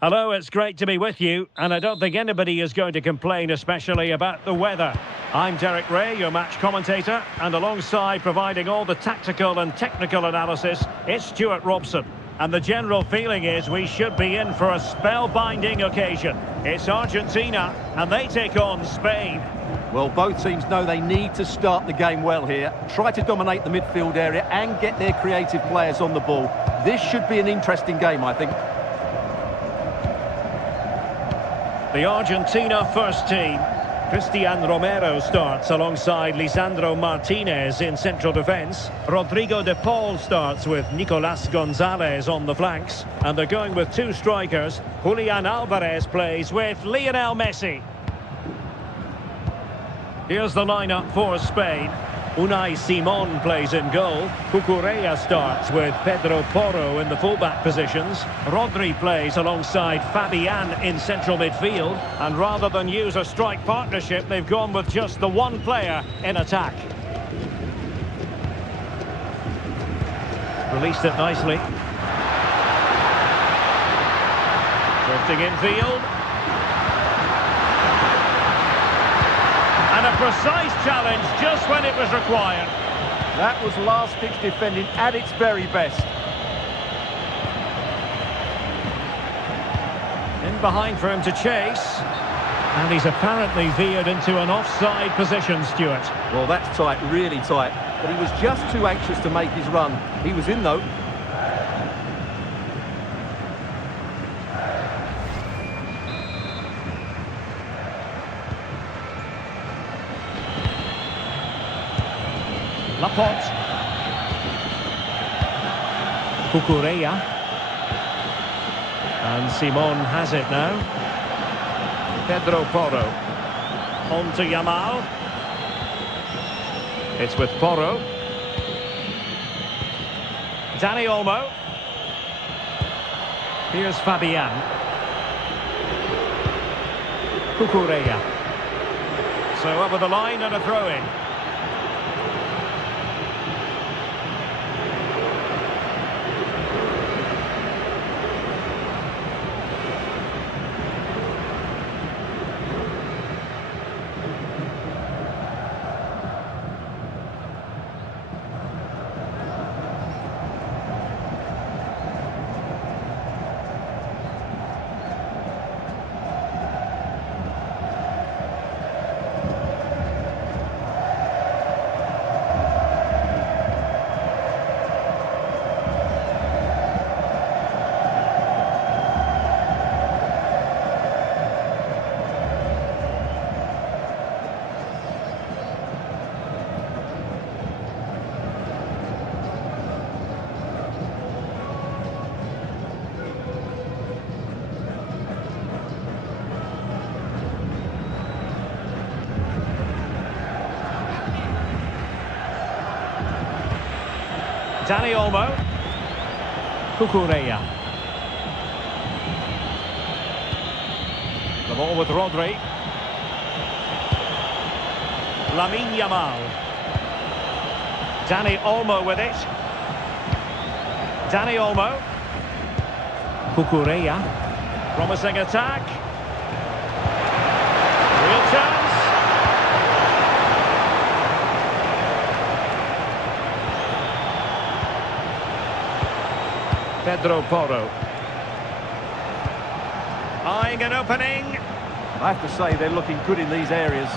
Hello, it's great to be with you, and I don't think anybody is going to complain, especially about the weather. I'm Derek Ray, your match commentator, and alongside providing all the tactical and technical analysis, it's Stuart Robson. And the general feeling is we should be in for a spellbinding occasion. It's Argentina, and they take on Spain. Well, both teams know they need to start the game well here. Try to dominate the midfield area and get their creative players on the ball. This should be an interesting game, I think. The Argentina first team. Cristian Romero starts alongside Lisandro Martinez in central defence. Rodrigo de Paul starts with Nicolas Gonzalez on the flanks. And they're going with two strikers. Julian Alvarez plays with Lionel Messi. Here's the lineup for Spain. Unai Simon plays in goal. Cucurella starts with Pedro Porro in the fullback positions. Rodri plays alongside Fabian in central midfield. And rather than use a strike partnership, they've gone with just the one player in attack. Released it nicely. Drifting infield. And a precise challenge just when it was required. That was last-ditch defending at its very best. In behind for him to chase. And he's apparently veered into an offside position, Stuart. Well, that's tight, really tight. But he was just too anxious to make his run. He was in, though. Laporte. Cucurella. And Simon has it now. Pedro Porro. On to Yamal. It's with Porro. Dani Olmo. Here's Fabian. Cucurella. So over the line and a throw-in. Dani Olmo. Cucurella. The ball with Rodri. Lamine Yamal. Dani Olmo with it. Dani Olmo. Cucurella. Promising attack. Real chance. Pedro Porro. Eyeing an opening. I have to say they're looking good in these areas.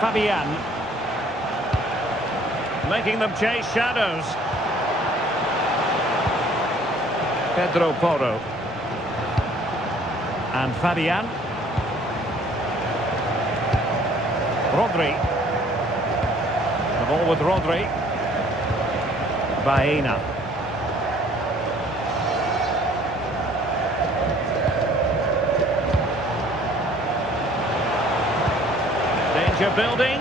Fabian. Making them chase shadows. Pedro Porro. And Fabian. Rodri. The ball with Rodri. Baena. Danger building.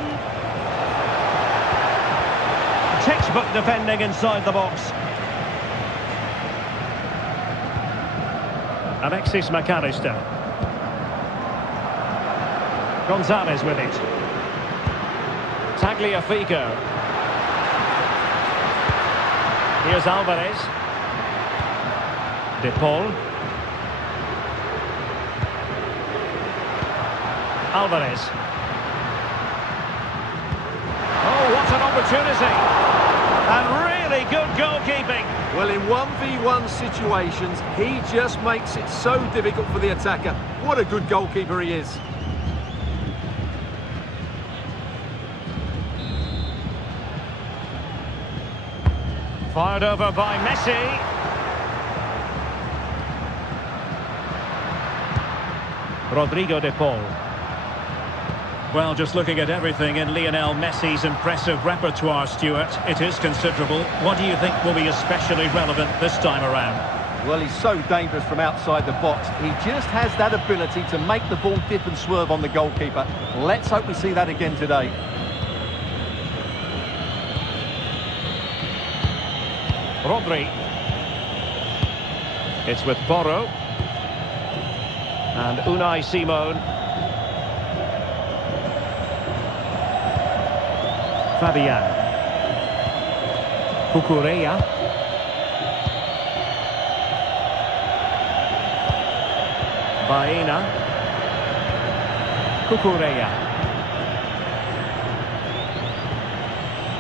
Textbook defending inside the box. Alexis McAllister. Gonzalez with it. Tagliafico. Here's Alvarez. De Paul. Alvarez. Oh, what an opportunity. And really good goalkeeping. Well, in 1v1 situations, he just makes it so difficult for the attacker. What a good goalkeeper he is. Fired over by Messi. Rodrigo de Paul. Well, just looking at everything in Lionel Messi's impressive repertoire, Stuart, it is considerable. What do you think will be especially relevant this time around? Well, he's so dangerous from outside the box. He just has that ability to make the ball dip and swerve on the goalkeeper. Let's hope we see that again today. Rodri. It's with Porro. And Unai Simon. Fabian. Cucurella. Baena. Cucurella.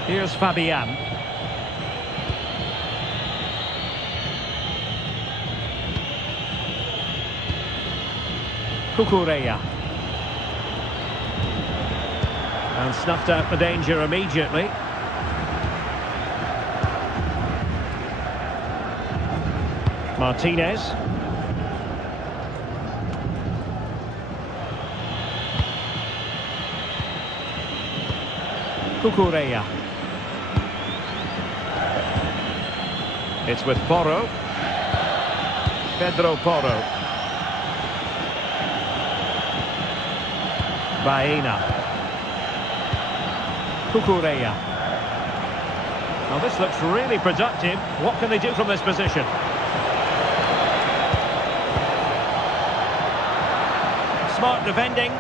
Here's Fabian. Cucurella. And snuffed out the danger immediately. Martinez. Cucurella. It's with Porro. Pedro Porro. Baena. Cucurella. Now this looks really productive. What can they do from this position? Smart defending.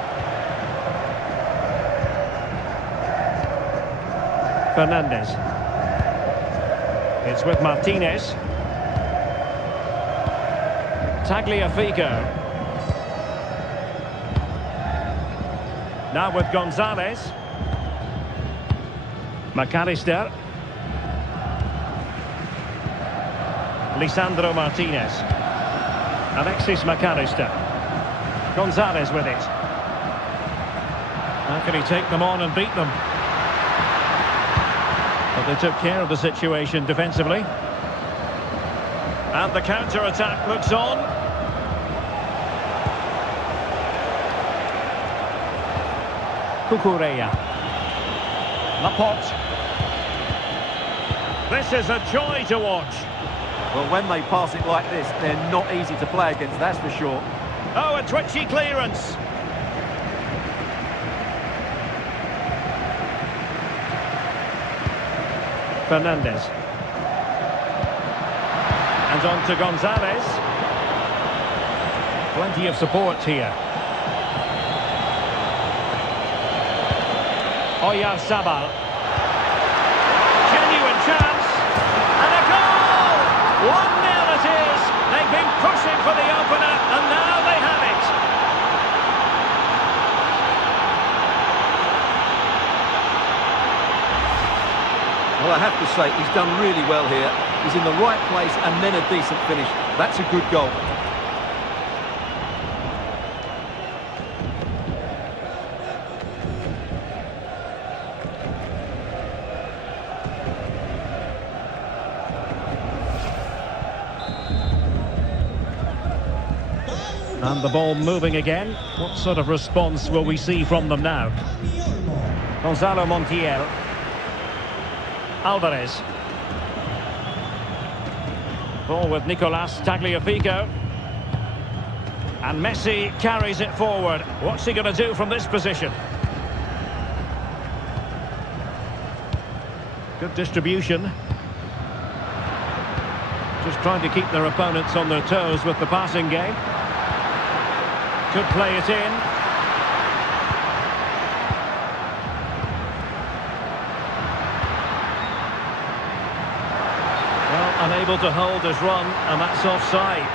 Fernandez. It's with Martinez. Tagliafico. Now with Gonzalez. McAllister. Lisandro Martinez. Alexis McAllister. Gonzalez with it. How can he take them on and beat them? But they took care of the situation defensively. And the counter-attack looks on. Cucurella. Laporte. This is a joy to watch. Well, when they pass it like this, they're not easy to play against, that's for sure. Oh, a twitchy clearance. Fernandez. And on to Gonzalez. Plenty of support here. Oyarzabal. Genuine chance. And a goal! 1-0 it is. They've been pushing for the opener, and now they have it. Well, I have to say, he's done really well here. He's in the right place and then a decent finish. That's a good goal. And the ball moving again. What sort of response will we see from them now? Gonzalo Montiel. Alvarez. Ball with Nicolas Tagliafico. And Messi carries it forward. What's he going to do from this position? Good distribution. Just trying to keep their opponents on their toes with the passing game. Could play it in. Well, unable to hold his run, and that's offside.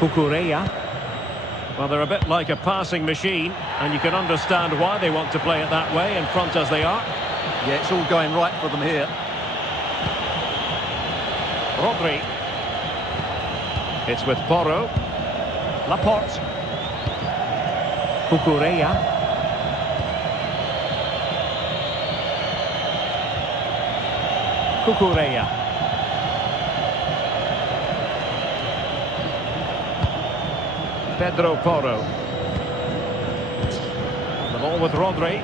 Cucurella. Well, they're a bit like a passing machine, and you can understand why they want to play it that way, in front as they are. Yeah, it's all going right for them here. Rodri. It's with Porro. Laporte. Cucurella. Cucurella. Pedro Porro. The ball with Rodri.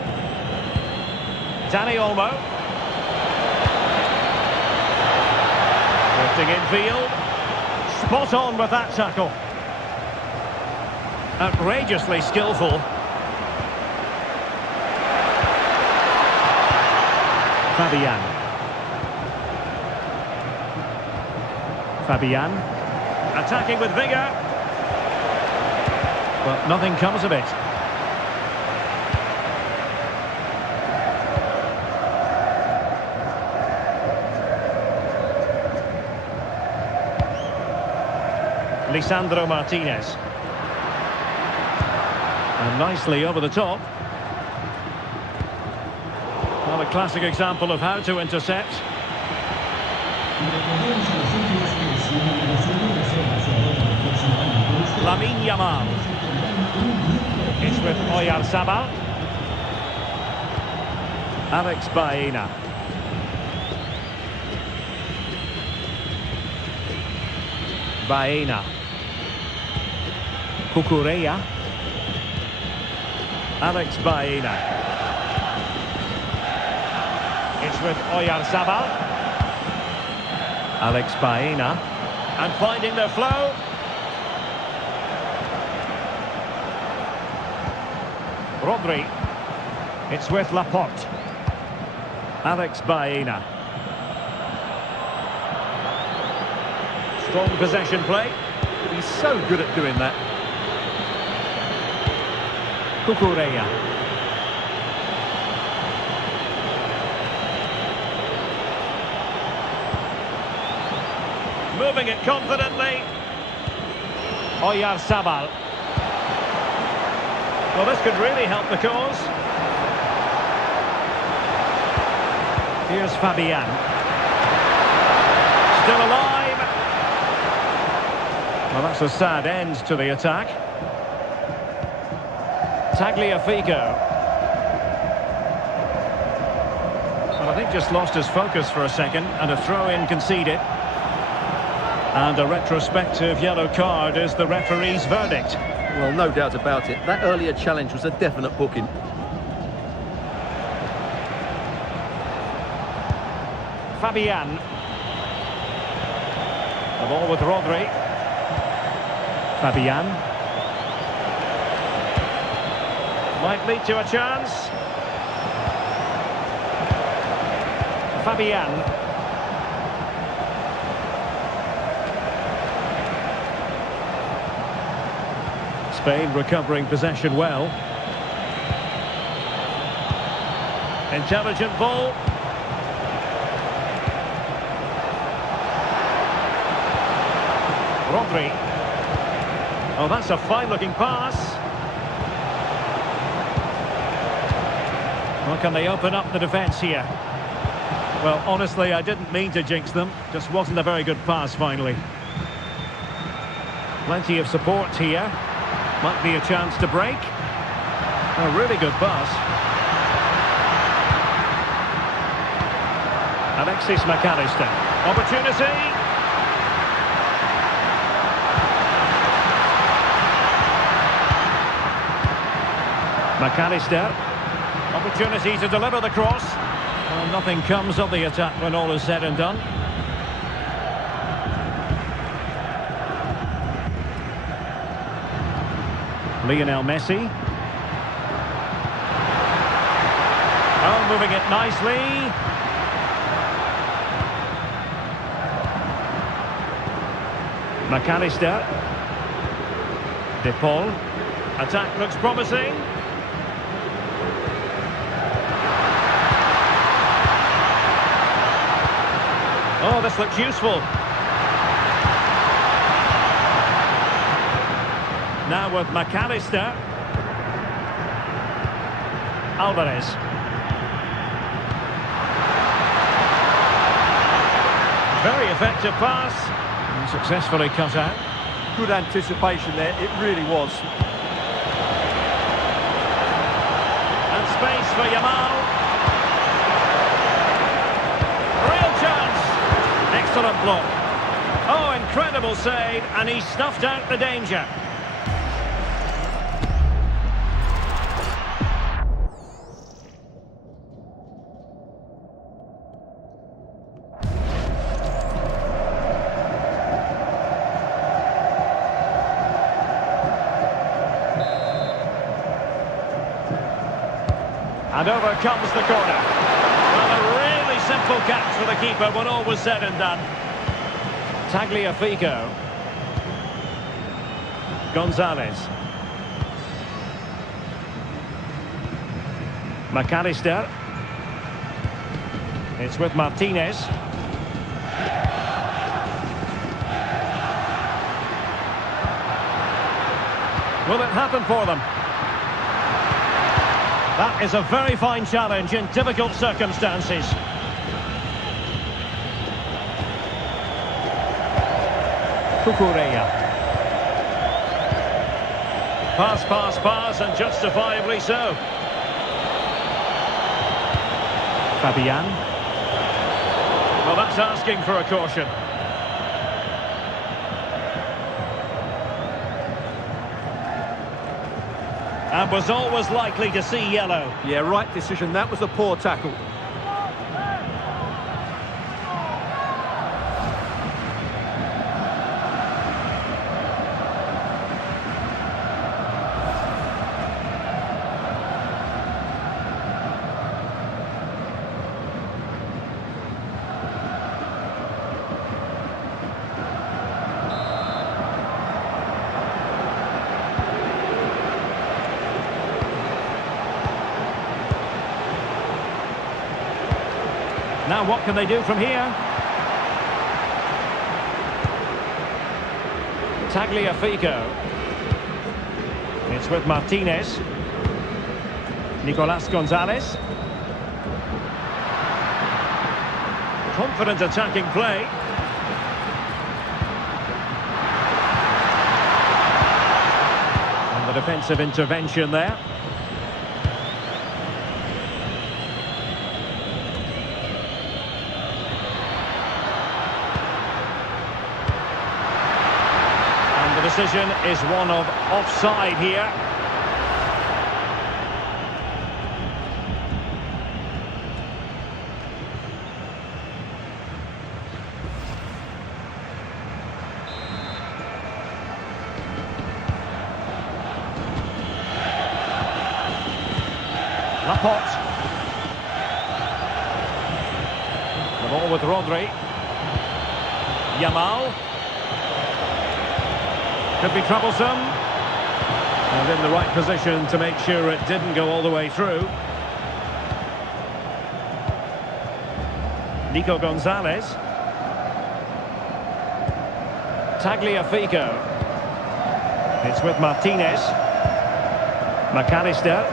Dani Olmo. Drifting infield. Spot on with that tackle. Outrageously skillful. Fabian. Attacking with vigour. But nothing comes of it. Lisandro Martinez. And nicely over the top. Well, a classic example of how to intercept. Lamine Yamal. It's with Oyarzabal. Alex Baena. Cucurella. Alex Baena. It's with Oyarzabal. Alex Baena. And finding their flow. Rodri. It's with Laporte. Alex Baena. Strong possession play. He's so good at doing that. Cucurella. Moving it confidently. Oyarzabal. Well, this could really help the cause. Here's Fabian. Still alive. Well, that's a sad end to the attack. Tagliafico. Well, I think just lost his focus for a second, and a throw-in conceded. And a retrospective yellow card is the referee's verdict. Well, no doubt about it. That earlier challenge was a definite booking. Fabian. The ball with Rodri. Fabian. Might lead to a chance. Fabian. Spain recovering possession well. Intelligent ball. Rodri. Oh, that's a fine-looking pass. Well, can they open up the defence here? Well, honestly, I didn't mean to jinx them. Just wasn't a very good pass, finally. Plenty of support here. Might be a chance to break. A really good pass. Alexis McAllister. Opportunity. McAllister. Opportunity to deliver the cross. Well, nothing comes of the attack when all is said and done. Lionel Messi. Oh, moving it nicely. McAllister. De Paul. Attack looks promising. Oh, this looks useful. Now with McAllister. Alvarez. Very effective pass. And successfully cut out. Good anticipation there, it really was. And space for Yamal. Real chance. Excellent block. Oh, incredible save, and he snuffed out the danger. And over comes the corner. Well, a really simple catch for the keeper when all was said and done. Tagliafico. Gonzalez. McAllister. It's with Martinez. Will it happen for them? That is a very fine challenge in difficult circumstances. Cucurella. Pass, and justifiably so. Fabian. Well, that's asking for a caution. And was always likely to see yellow. Yeah, right decision. That was a poor tackle. Now what can they do from here? Tagliafico. It's with Martinez. Nicolas Gonzalez. Confident attacking play. And the defensive intervention there. The decision is one of offside here. Laporte. The ball with Rodri. Yamal. Could be troublesome. And in the right position to make sure it didn't go all the way through. Nico Gonzalez. Tagliafico. It's with Martinez. McAllister.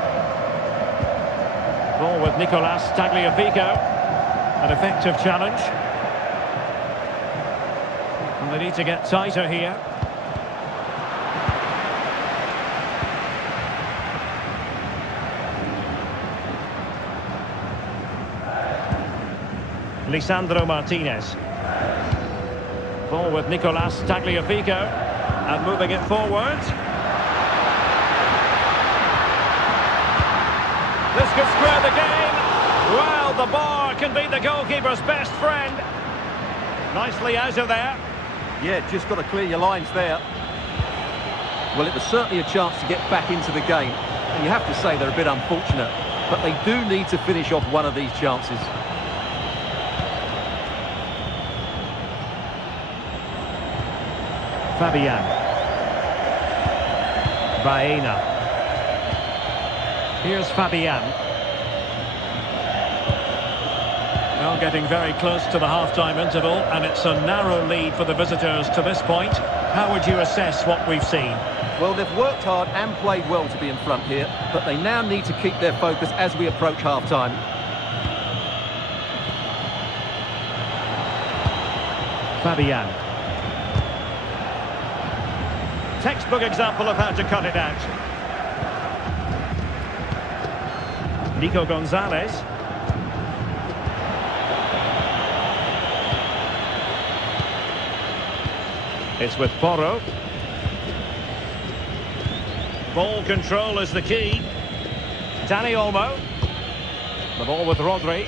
Ball with Nicolas Tagliafico. An effective challenge. And they need to get tighter here. Lisandro Martinez. Ball with Nicolas Tagliafico. And moving it forward. This could square the game. Well, the bar can be the goalkeeper's best friend. Nicely out of there. Yeah, just got to clear your lines there. Well, it was certainly a chance to get back into the game. And you have to say they're a bit unfortunate. But they do need to finish off one of these chances. Fabian. Baena. Here's Fabian. Well, getting very close to the half-time interval, and it's a narrow lead for the visitors to this point. How would you assess what we've seen? Well, they've worked hard and played well to be in front here, but they now need to keep their focus as we approach half-time. Fabian. Textbook example of how to cut it out. Nico Gonzalez. It's with Porro. Ball control is the key. Dani Olmo. The ball with Rodri.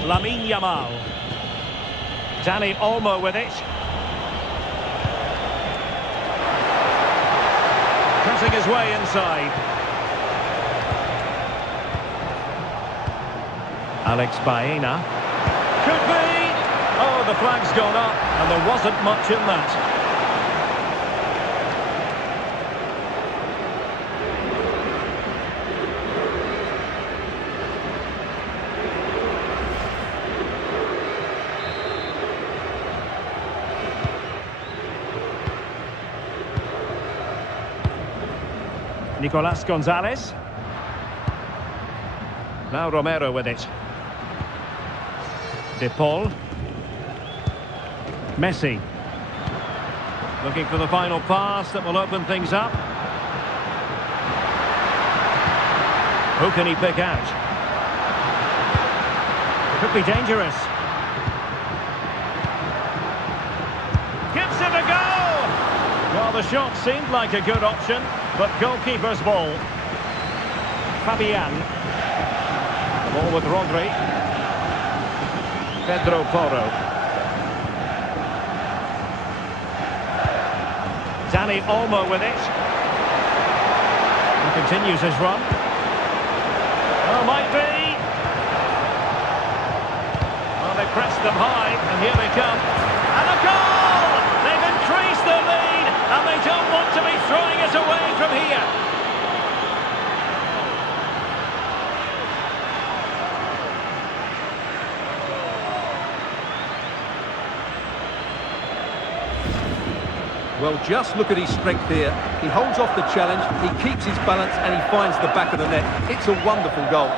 Lamine Yamal. Dani Olmo with it. Cutting his way inside. Alex Baena. Could be! Oh, the flag's gone up, and there wasn't much in that. Nicolas Gonzalez. Now Romero with it. De Paul. Messi. Looking for the final pass that will open things up. Who can he pick out? Could be dangerous. Gives it a go! Well, the shot seemed like a good option, but goalkeeper's ball. Fabian. The ball with Rodri. Pedro Porro. Dani Olmo with it. He continues his run. Oh, might be. Well, they pressed them high, and here they come. And a goal! They've increased their lead, and they don't want to be throwing it away from here. Well, just look at his strength here. He holds off the challenge, he keeps his balance, and he finds the back of the net. It's a wonderful goal.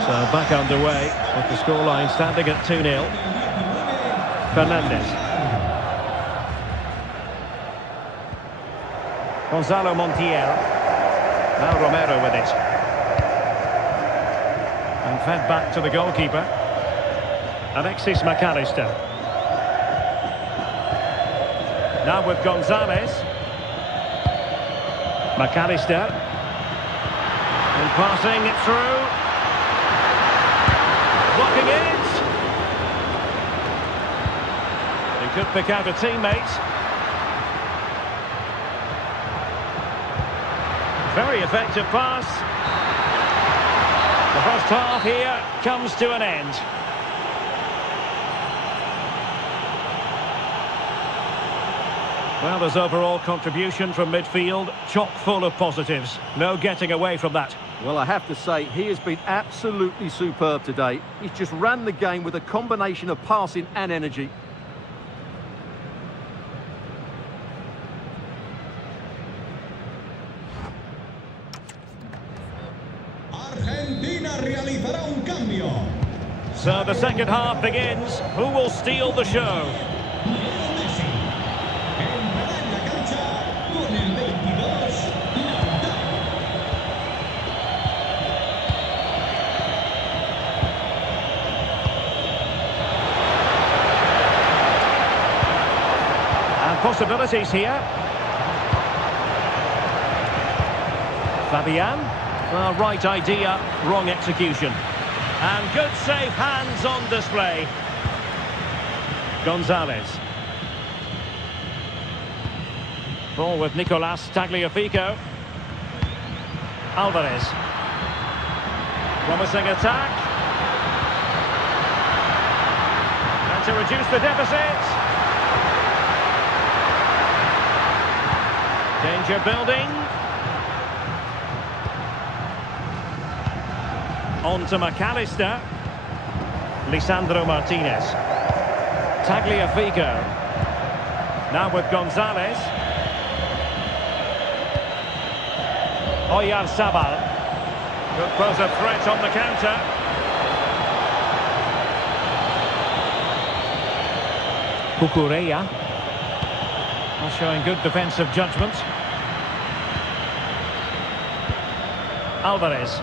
So back underway with the scoreline standing at 2-0. Fernandes. Gonzalo Montiel. Now Romero with it. And fed back to the goalkeeper. Alexis McAllister. Now with Gonzalez. McAllister. And passing it through. Blocking it. He could pick out a teammate. Very effective pass. The first half here comes to an end. Well, there's overall contribution from midfield, chock full of positives. No getting away from that. Well, I have to say, he has been absolutely superb today. He's just ran the game with a combination of passing and energy. Argentina realizará un cambio. So the second half begins. Who will steal the show? Messi entrará en la cancha con el 22. And possibilities here. Fabian. Well, right idea, wrong execution. And good safe hands on display. Gonzalez. Ball with Nicolas Tagliafico. Alvarez. Promising attack. And to reduce the deficit. Danger building. On to McAllister. Lisandro Martinez. Tagliafico. Now with Gonzalez. Oyarzabal. Could pose a threat on the counter. Cucurella. Showing good defensive judgment. Alvarez.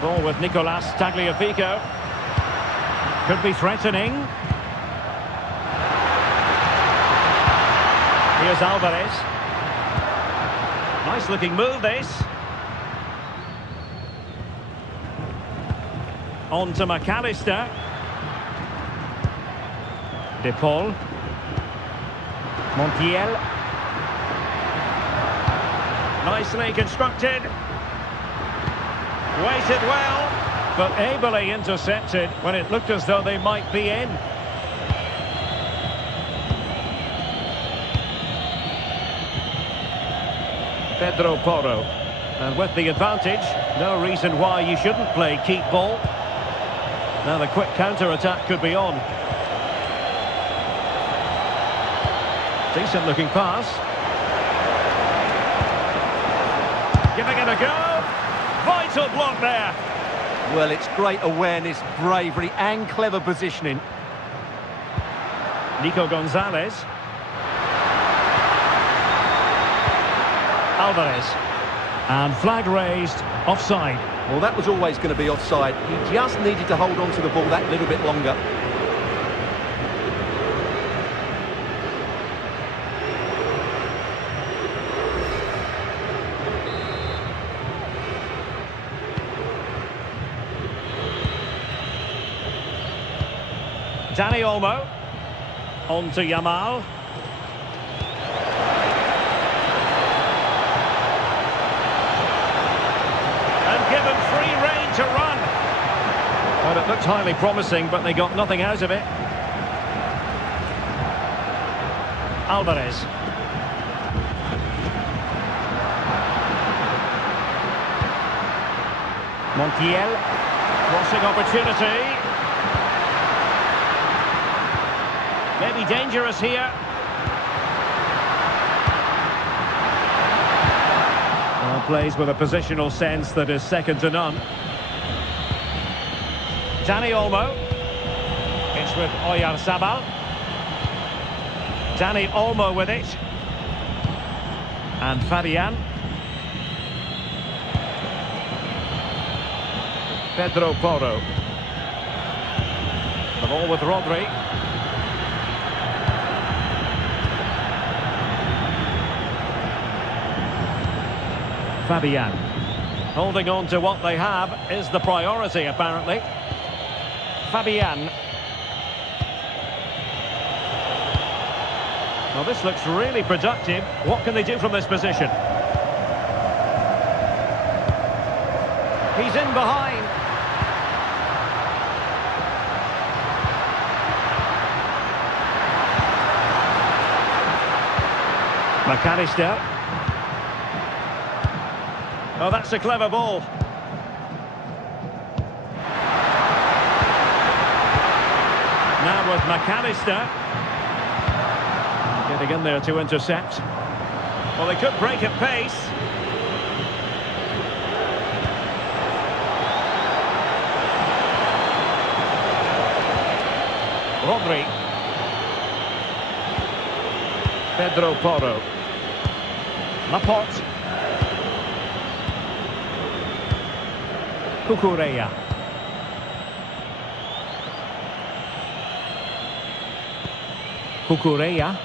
Ball with Nicolas Tagliafico. Could be threatening. Here's Alvarez. Nice looking move this. On to McAllister. De Paul. Montiel. Nicely constructed. Waited well, but ably intercepted when it looked as though they might be in. Pedro Porro. And with the advantage, no reason why you shouldn't play keep ball. Now the quick counter-attack could be on. Decent looking pass. Giving it a go. Vital block there. Well, it's great awareness, bravery and clever positioning. Nico Gonzalez. Alvarez. And flag raised, offside. Well, that was always going to be offside. He just needed to hold on to the ball that little bit longer. Dani Olmo. On to Yamal. And given free rein to run. Well, it looked highly promising, but they got nothing out of it. Alvarez. Montiel. Crossing opportunity. Maybe dangerous here. Well, plays with a positional sense that is second to none. Dani Olmo. It's with Oyarzabal. Dani Olmo with it. And Fabian. Pedro Porro. The ball with Rodri. Fabian. Holding on to what they have is the priority, apparently. Fabian. Well, this looks really productive. What can they do from this position? He's in behind. McAllister. Oh, that's a clever ball. Now with McAllister. Getting in there to intercept. Well, they could break at pace. Rodri. Pedro Porro. Laporte. Cucurella. Cucurella.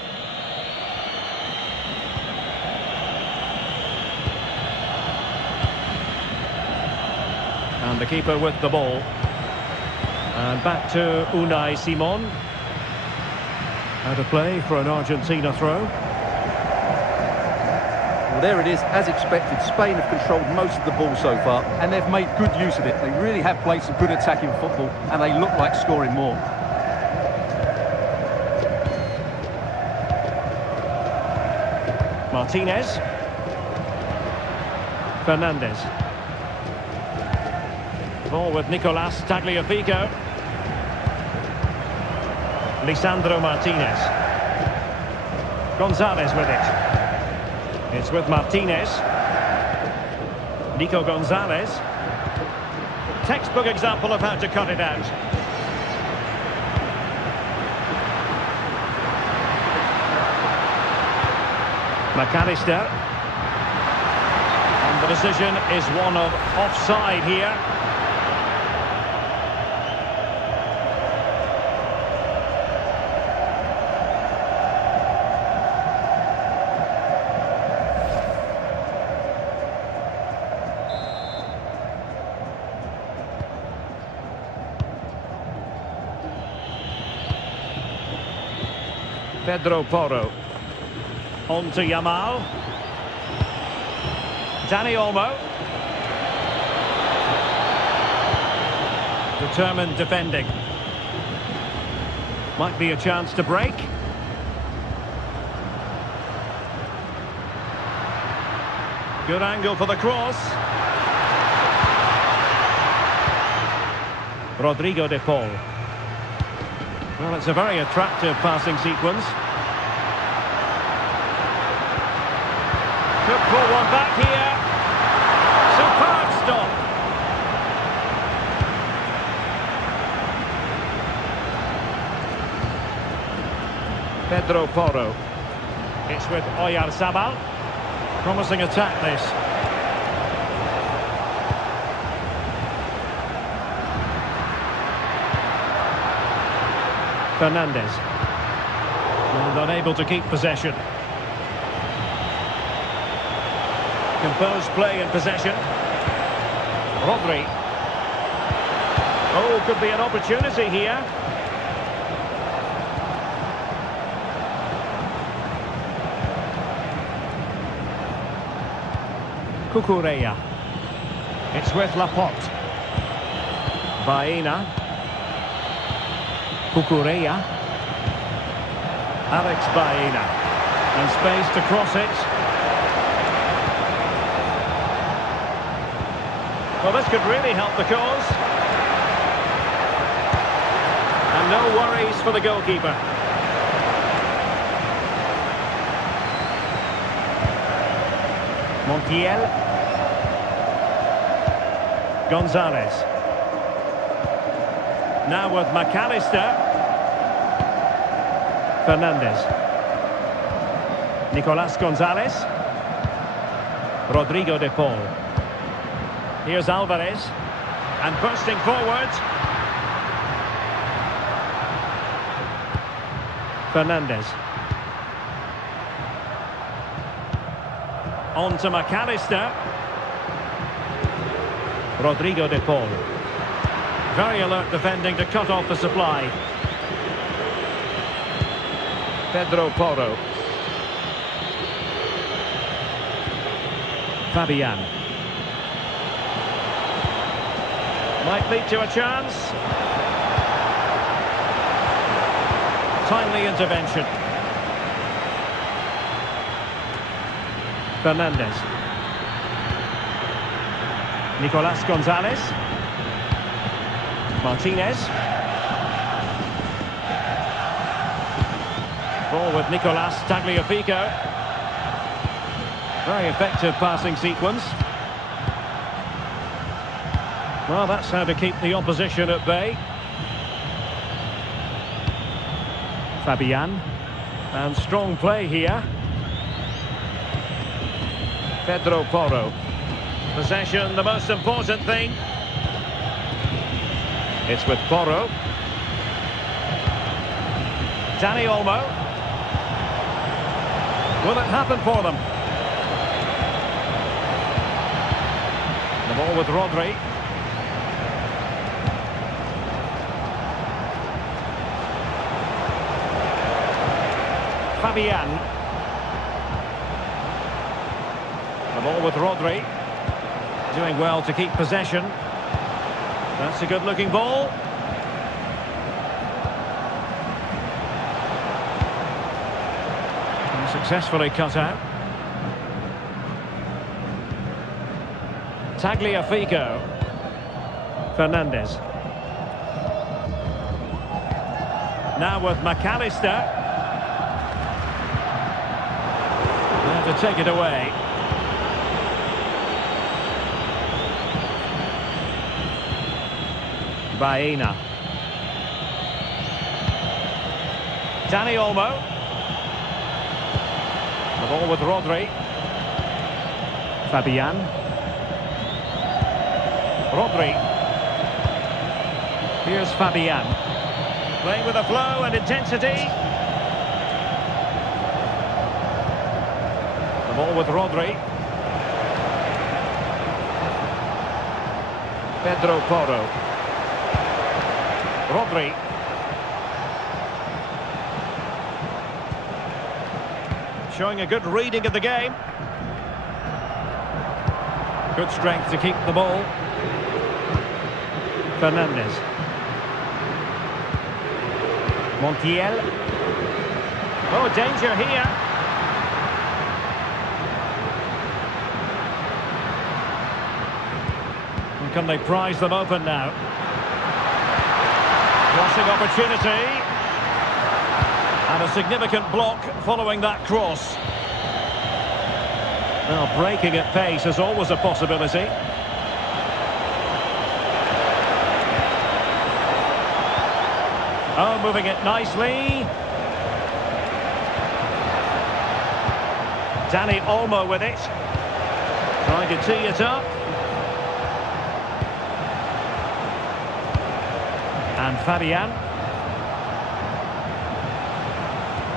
And the keeper with the ball. And back to Unai Simon. Out of play for an Argentina throw. Well, there it is, as expected. Spain have controlled most of the ball so far, and they've made good use of it. They really have played some good attacking football, and they look like scoring more. Martinez. Fernandez. Ball with Nicolas Tagliafico. Lisandro Martinez. Gonzalez with it. It's with Martinez. Nico Gonzalez. Textbook example of how to cut it out. McAllister. And the decision is one of offside here. Pedro Porro. On to Yamal. Dani Olmo. Determined defending. Might be a chance to break. Good angle for the cross. Rodrigo de Paul. Well, it's a very attractive passing sequence. Could pull one back here. Superb stop. Pedro Porro. It's with Oyarzabal. Promising attack this. Fernandez. And unable to keep possession. Composed play in possession. Rodri. Oh, could be an opportunity here. Cucurella. It's with Laporte. Baena. Cucurella. Alex Baena. And space to cross it. Well, this could really help the cause. And no worries for the goalkeeper. Montiel. Gonzalez. Now with McAllister. Fernandez. Nicolas Gonzalez. Rodrigo de Paul. Here's Alvarez. And bursting forward. Fernandez. On to McAllister. Rodrigo de Paul. Very alert defending to cut off the supply. Pedro Porro. Fabian. Might lead to a chance. Timely intervention. Fernandez. Nicolas Gonzalez. Martinez. Ball with Nicolas Tagliafico. Very effective passing sequence. Well, that's how to keep the opposition at bay. Fabian. And strong play here. Pedro Porro. Possession, the most important thing. It's with Porro. Dani Olmo. Will it happen for them? The ball with Rodri. Fabian. The ball with Rodri. Doing well to keep possession. That's a good-looking ball. And successfully cut out. Tagliafico. Fernandez. Now with McAllister. There to take it away. Baena. Dani Olmo. The ball with Rodri. Fabian. Rodri. Here's Fabian. Playing with a flow and intensity. The ball with Rodri. Pedro Porro. Rodri. Showing a good reading of the game. Good strength to keep the ball. Fernandez. Montiel. Oh, danger here. And can they prize them open now? Crossing opportunity. And a significant block following that cross. Well, breaking at pace is always a possibility. Oh, moving it nicely. Dani Olmo with it. Trying to tee it up. And Fabian.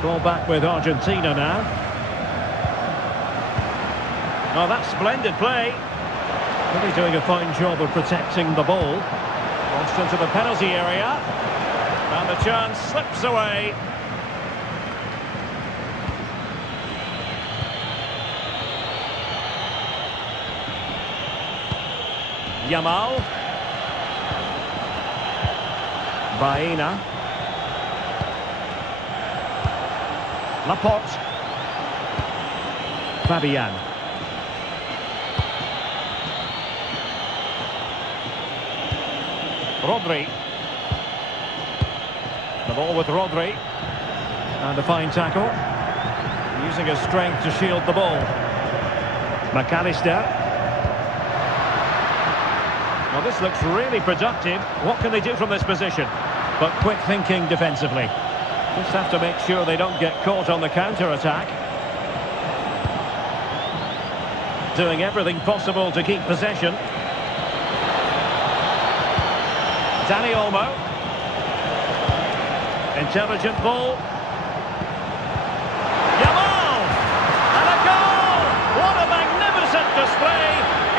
Ball back with Argentina now. Oh, that's splendid play. Really doing a fine job of protecting the ball. Launched into the penalty area. And the chance slips away. Yamal. Baena. Laporte. Fabian. Rodri. The ball with Rodri. And a fine tackle. Using his strength to shield the ball. McAllister. Well, this looks really productive. What can they do from this position? But quick thinking defensively. Just have to make sure they don't get caught on the counter-attack. Doing everything possible to keep possession. Dani Olmo. Intelligent ball. Yamal! And a goal! What a magnificent display!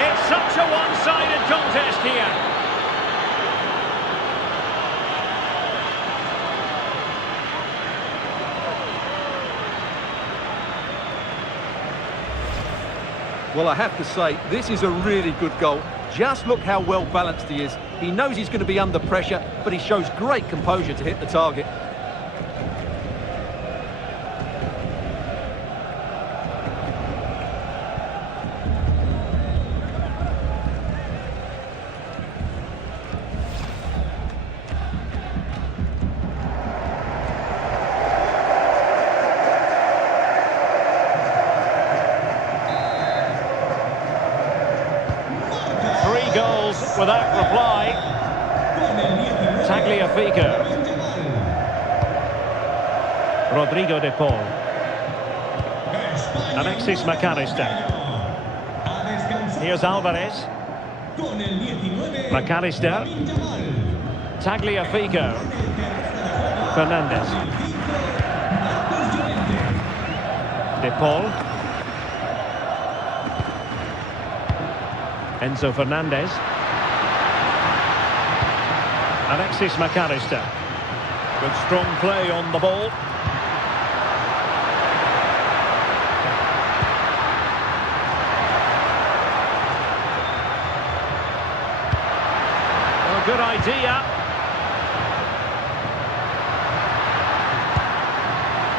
It's such a one-sided contest here. Well, I have to say, this is a really good goal. Just look how well balanced he is. He knows he's going to be under pressure, but he shows great composure to hit the target. Goals without reply. Tagliafico. Rodrigo de Paul. Alexis McAllister. Here's Alvarez. McAllister. Tagliafico. Fernandez. De Paul. Enzo Fernandez. Alexis McAllister. Good strong play on the ball. Good idea.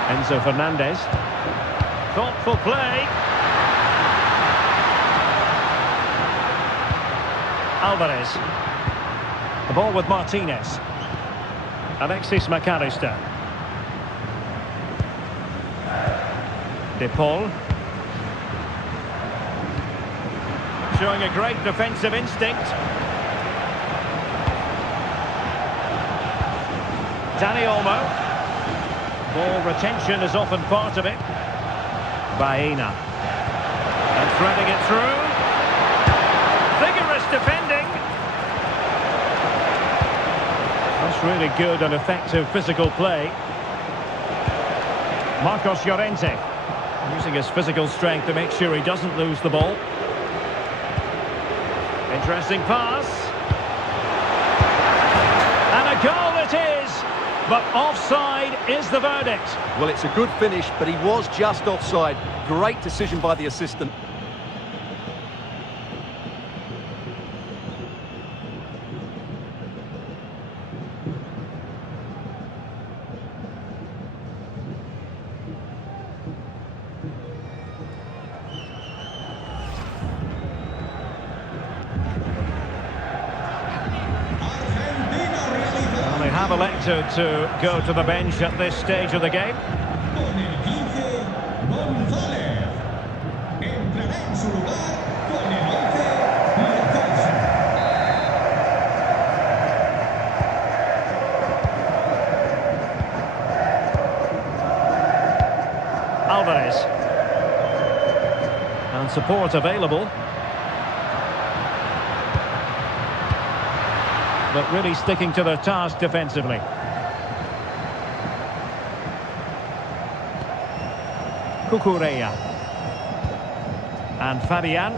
Enzo Fernandez. Thoughtful play. Alvarez. The ball with Martinez. Alexis McAllister. De Paul. Showing a great defensive instinct. Dani Olmo. Ball retention is often part of it. Baena. And threading it through. Vigorous defending. That's really good and effective physical play. Marcos Llorente. Using his physical strength to make sure he doesn't lose the ball. Interesting pass. And a goal it is. But offside is the verdict. Well, it's a good finish, but he was just offside. Great decision by the assistant. They have elected to go to the bench at this stage of the game. Con el 15, González. Entrará en su lugar con el 11, Lozano. Alvarez. And support available. But really sticking to their task defensively. Cucurella. And Fabian.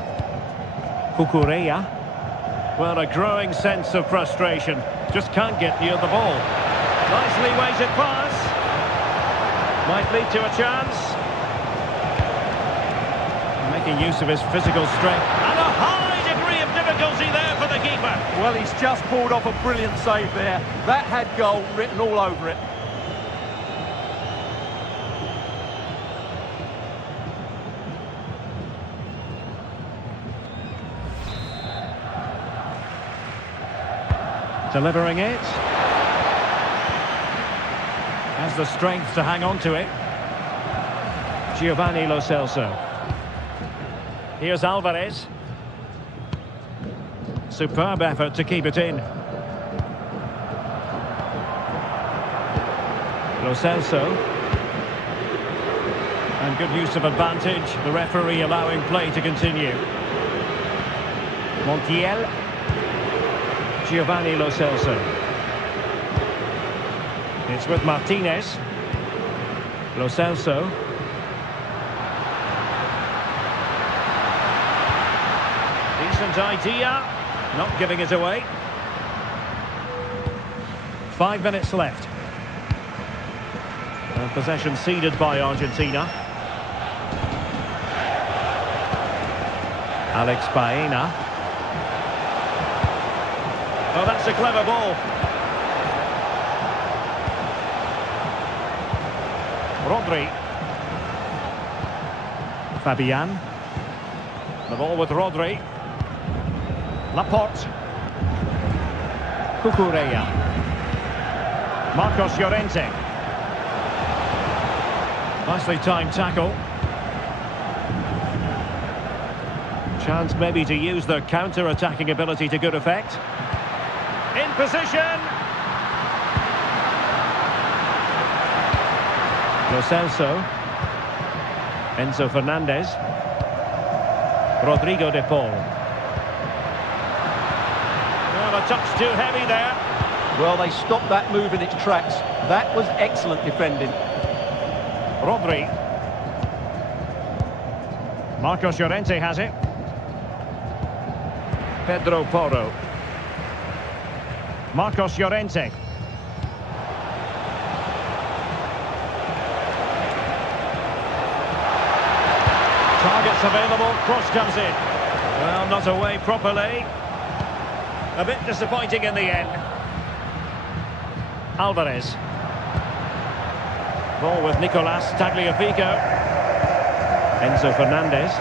Cucurella. Well, a growing sense of frustration. Just can't get near the ball. Nicely weighted pass. Might lead to a chance. Making use of his physical strength. And a high degree of difficulty there for the keeper. Well, he's just pulled off a brilliant save there. That had goal written all over it. Delivering it. Has the strength to hang on to it. Giovanni Lo Celso. Here's Alvarez. Superb effort to keep it in. Lo Celso. And good use of advantage. The referee allowing play to continue. Montiel. Giovanni Lo Celso. It's with Martinez. Lo Celso. Decent idea. Not giving it away. 5 minutes left. And possession ceded by Argentina. Alex Baena. Oh, that's a clever ball. Rodri. Fabian. The ball with Rodri. Laporte. Cucurella. Marcos Llorente. Nicely timed tackle. Chance maybe to use their counter-attacking ability to good effect. In position. Lo Celso. Enzo Fernandez. Rodrigo de Paul. Well, a touch too heavy there. Well, they stopped that move in its tracks. That was excellent defending. Rodri. Marcos Llorente has it. Pedro Porro. Marcos Llorente. Targets available, cross comes in. Well, not away properly. A bit disappointing in the end. Alvarez. Ball with Nicolas Tagliafico. Enzo Fernandez.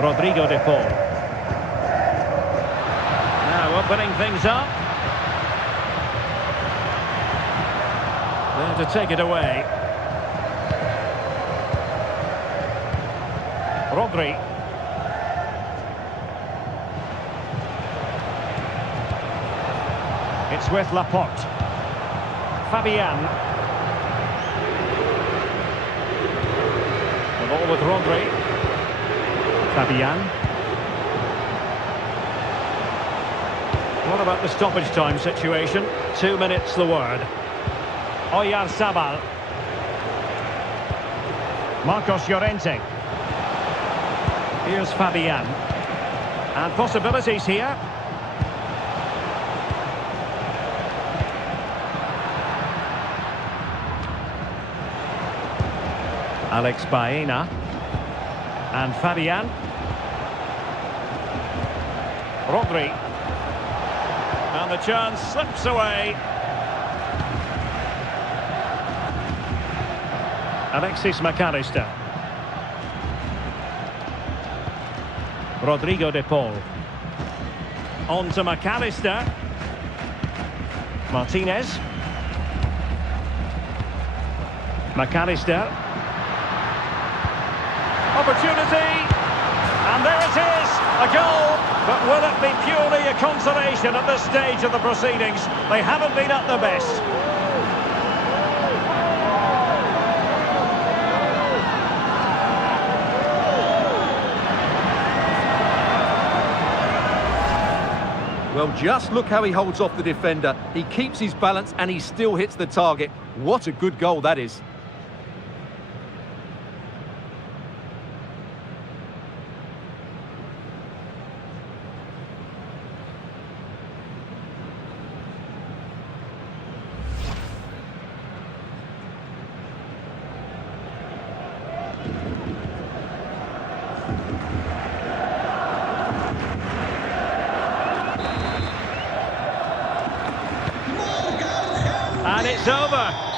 Rodrigo de Paul. Now opening things up. There to take it away. Rodri. It's with Laporte. Fabian. The ball with Rodri. Fabian. What about the stoppage time situation? 2 minutes the word. Oyarzabal. Marcos Llorente. Here's Fabian. And possibilities here. Alex Baena. And Fabian. Rodri. And the chance slips away. Alexis McAllister. Rodrigo de Paul. On to McAllister. Martinez. McAllister. Opportunity. And there it is. A goal. But will it be purely a consolation at this stage of the proceedings? They haven't been at their best. Well, just look how he holds off the defender. He keeps his balance and he still hits the target. What a good goal that is. And it's over.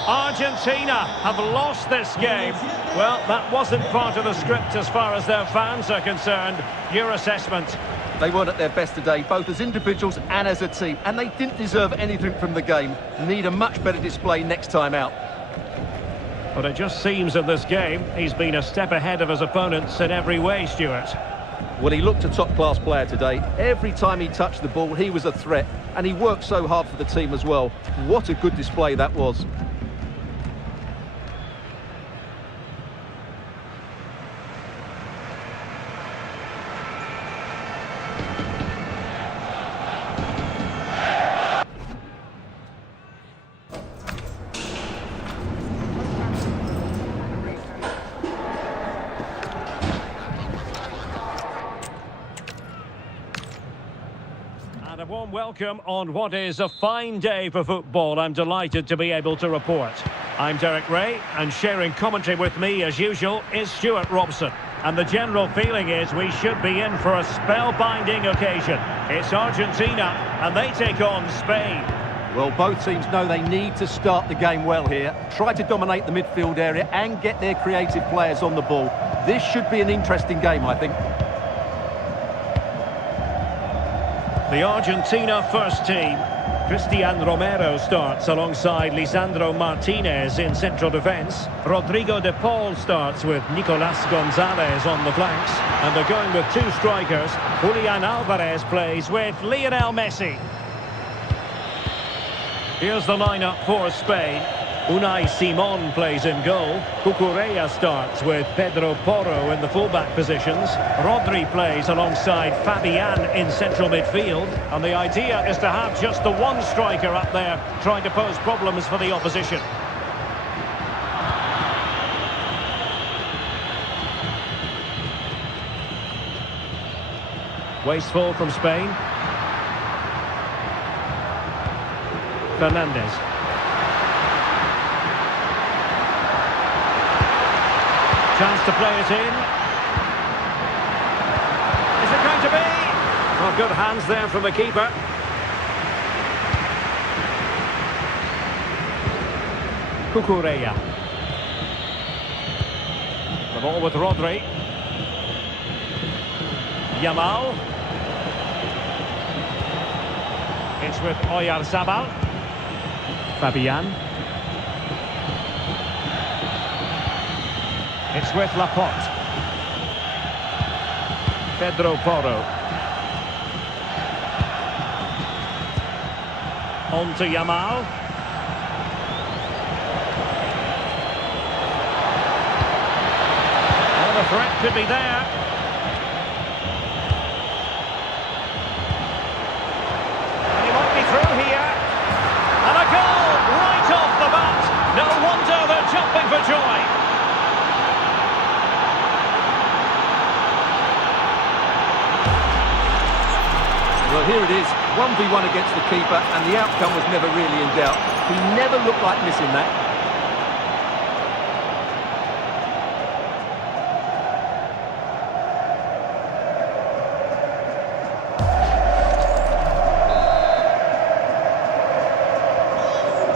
Argentina have lost this game. Well, that wasn't part of the script as far as their fans are concerned. Your assessment? They weren't at their best today, both as individuals and as a team, and they didn't deserve anything from the game. Need a much better display next time out. But it just seems in this game he's been a step ahead of his opponents in every way, Stuart. Well, he looked a top-class player today. Every time he touched the ball, he was a threat, and he worked so hard for the team as well. What a good display that was. And a warm welcome on what is a fine day for football. I'm delighted to be able to report. I'm Derek Ray, and sharing commentary with me as usual is Stuart Robson. And the general feeling is we should be in for a spellbinding occasion. It's Argentina, and they take on Spain. Well, both teams know they need to start the game well here. Try to dominate the midfield area and get their creative players on the ball. This should be an interesting game, I think. The Argentina first team. Cristian Romero starts alongside Lisandro Martinez in central defence. Rodrigo de Paul starts with Nicolas Gonzalez on the flanks. And they're going with two strikers. Julian Alvarez plays with Lionel Messi. Here's the lineup for Spain. Unai Simon plays in goal. Cucurella starts with Pedro Porro in the fullback positions. Rodri plays alongside Fabian in central midfield. And the idea is to have just the one striker up there trying to pose problems for the opposition. Wasteful from Spain. Fernandez. Chance to play it in. Is it going to be? Well, good hands there from the keeper. Cucurella. The ball with Rodri. Yamal. It's with Oyarzabal. Fabian. It's with Laporte. Pedro Porro. On to Yamal. Oh, the threat could be there. And he might be through here. And a goal right off the bat. No wonder they're jumping for joy. Well, here it is, 1v1 against the keeper, and the outcome was never really in doubt. He never looked like missing that.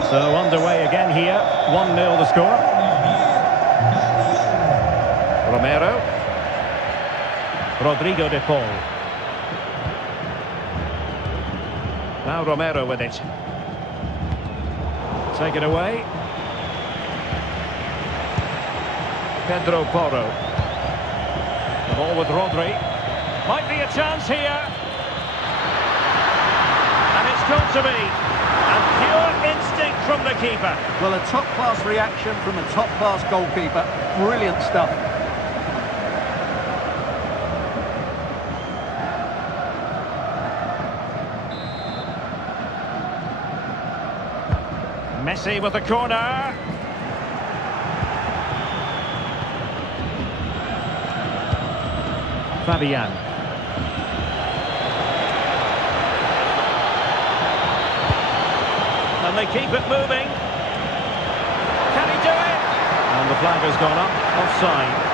So underway again here, 1-0 the score. Romero. Rodrigo de Paul. Now Romero with it. Take it away. Pedro Porro. The ball with Rodri. Might be a chance here. And it's got to be. And pure instinct from the keeper. Well, a top-class reaction from a top-class goalkeeper. Brilliant stuff. Messi with the corner. Fabian. And they keep it moving. Can he do it? And the flag has gone up. Offside.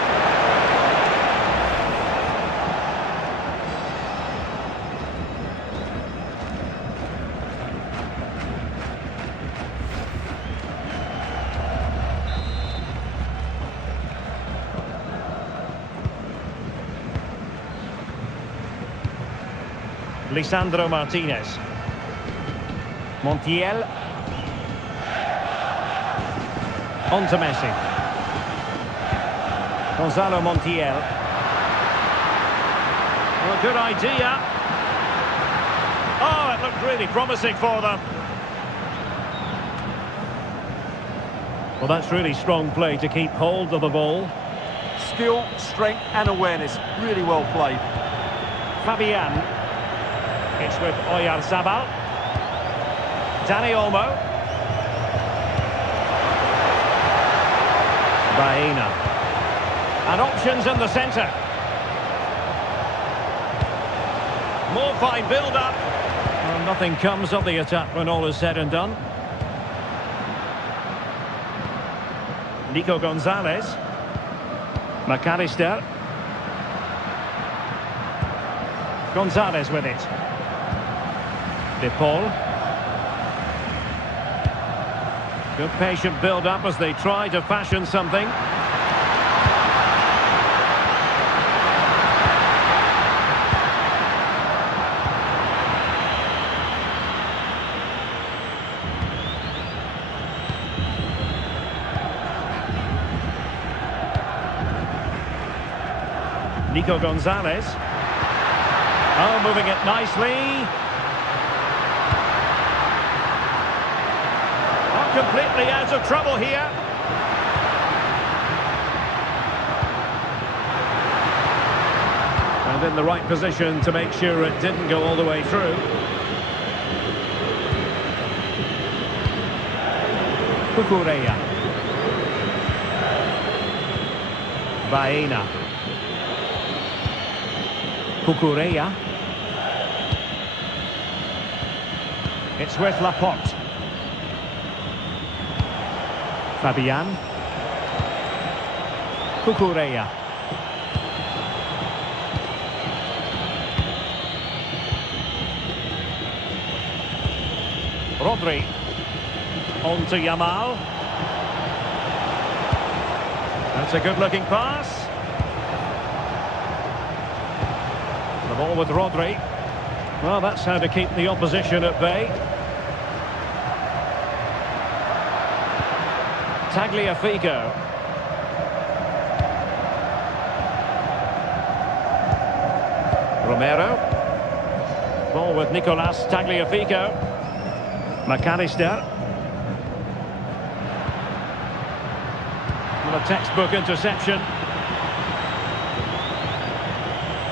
Lisandro Martinez. Montiel. On to Messi. Gonzalo Montiel. Well, a good idea. Oh, it looked really promising for them. Well, that's really strong play to keep hold of the ball. Skill, strength and awareness. Really well played. Fabian. It's with Oyarzabal. Dani Olmo. Baena. And options in the centre. More fine build-up. Well, nothing comes of the attack when all is said and done. Nico Gonzalez. McAllister. Gonzalez with it. De Paul. Good patient build-up as they try to fashion something. Nico Gonzalez. Oh, moving it nicely. Completely out of trouble here. And in the right position to make sure it didn't go all the way through. Cucurella. Baena. Cucurella. It's with Laporte. Fabian. Cucurella. Rodri. On to Yamal. That's a good-looking pass. The ball with Rodri. Well, that's how to keep the opposition at bay. Tagliafico. Romero. Ball with Nicolas Tagliafico. McAllister. Well, a textbook interception.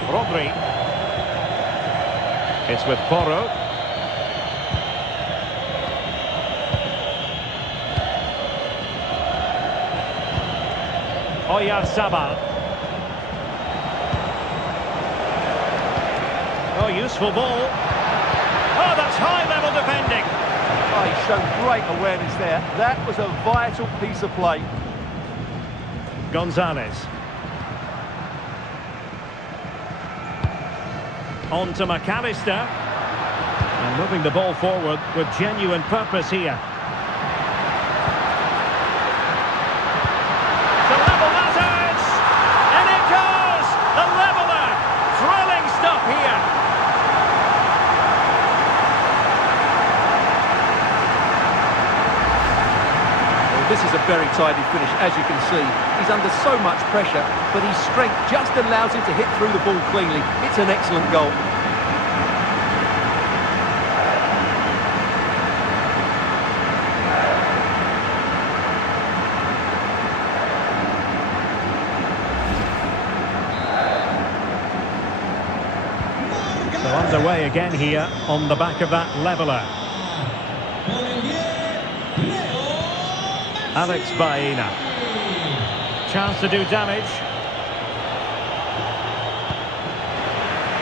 Rodri. It's with Porro. Oyarzabal. Oh, useful ball. Oh, that's high-level defending. Oh, he showed great awareness there. That was a vital piece of play. Gonzalez. On to McAllister. And moving the ball forward with genuine purpose here. The level matters! And it goes! The leveller! Thrilling stuff here. Well, this is a very tidy finish, as you can see. He's under so much pressure, but his strength just allows him to hit through the ball cleanly. It's an excellent goal. So underway again here on the back of that leveller. Alex Baena. Chance to do damage.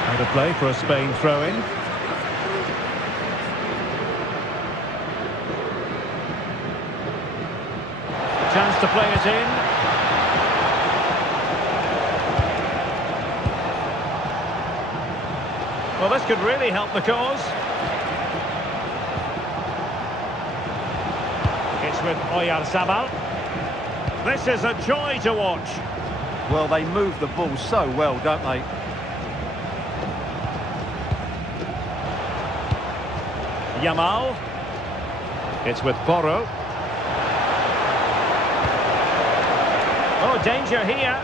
Out of play for a Spain throw-in. Chance to play it in. Well, this could really help the cause. It's with Oyarzabal. This is a joy to watch. Well, they move the ball so well, don't they? Yamal. It's with Porro. Oh, danger here.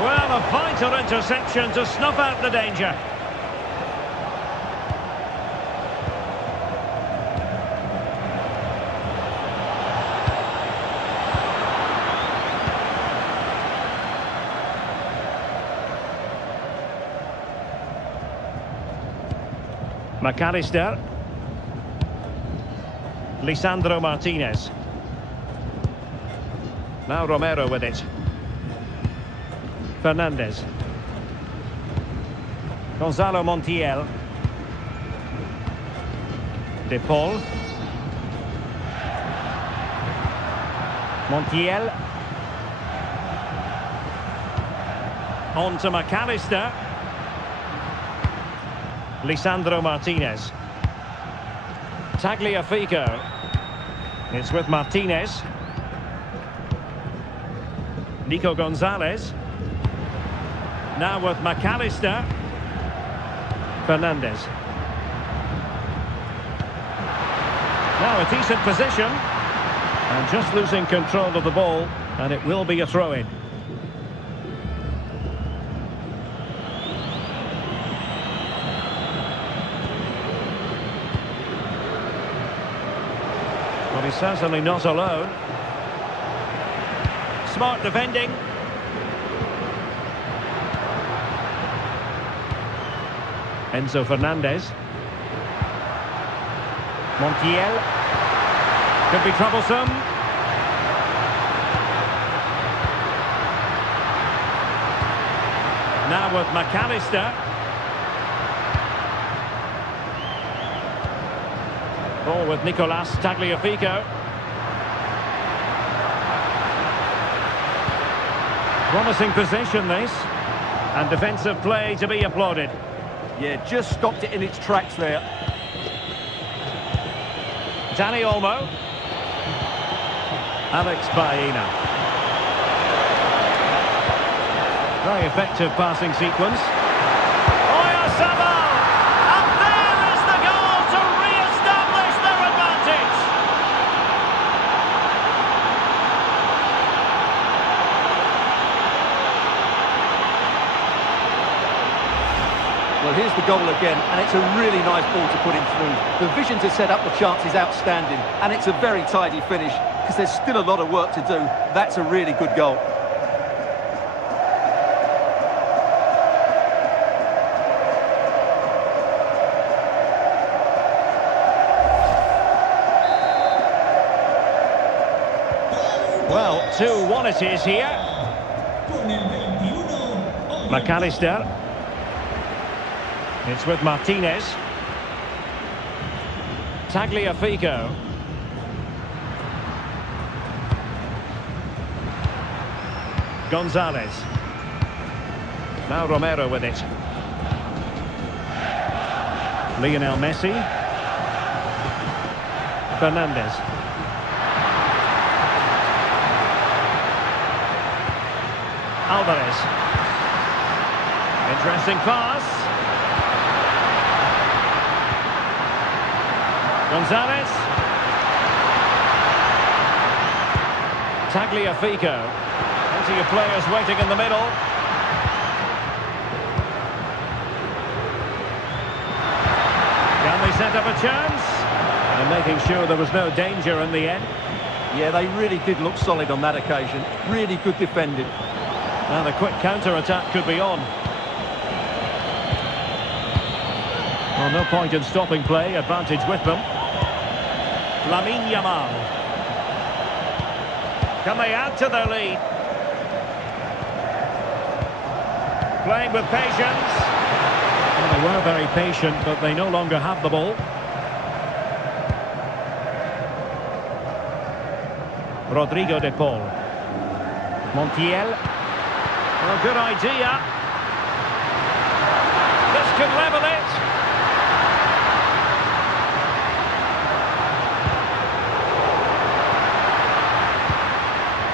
Well, a vital interception to snuff out the danger. McAllister. Lisandro Martinez. Now Romero with it. Fernandez. Gonzalo Montiel. De Paul. Montiel. On to McAllister. Lisandro Martinez. Tagliafico. It's with Martinez. Nico Gonzalez. Now with McAllister. Fernandez. Now a decent position. And just losing control of the ball. And it will be a throw-in. Well, he's certainly not alone. Smart defending. Enzo Fernandez. Montiel. Could be troublesome. Now with McAllister. Ball with Nicolas Tagliafico. Promising possession this. And defensive play to be applauded. Yeah, just stopped it in its tracks there. Dani Olmo. Alex Baena. Very effective passing sequence. Oyarzabal! And there is the goal to re-establish their advantage! Well, here's the goal again, and it's a really nice ball to put him through. The vision to set up the chance is outstanding, and it's a very tidy finish, because there's still a lot of work to do. That's a really good goal. Well, 2-1 it is here. Con el 21, McAllister. It's with Martinez. Tagliafico. Gonzalez. Now Romero with it. Lionel Messi. Fernandez. Alvarez. Interesting pass. Gonzalez. Tagliafico. Plenty of players waiting in the middle. Can they set up a chance? And making sure there was no danger in the end. Yeah, they really did look solid on that occasion. Really good defending. And a quick counter-attack could be on. Well, no point in stopping play. Advantage with them. Lamine Yamal. Can they add to their lead? Playing with patience. Well, they were very patient, but they no longer have the ball. Rodrigo de Paul. Montiel. Well, good idea. This could level it.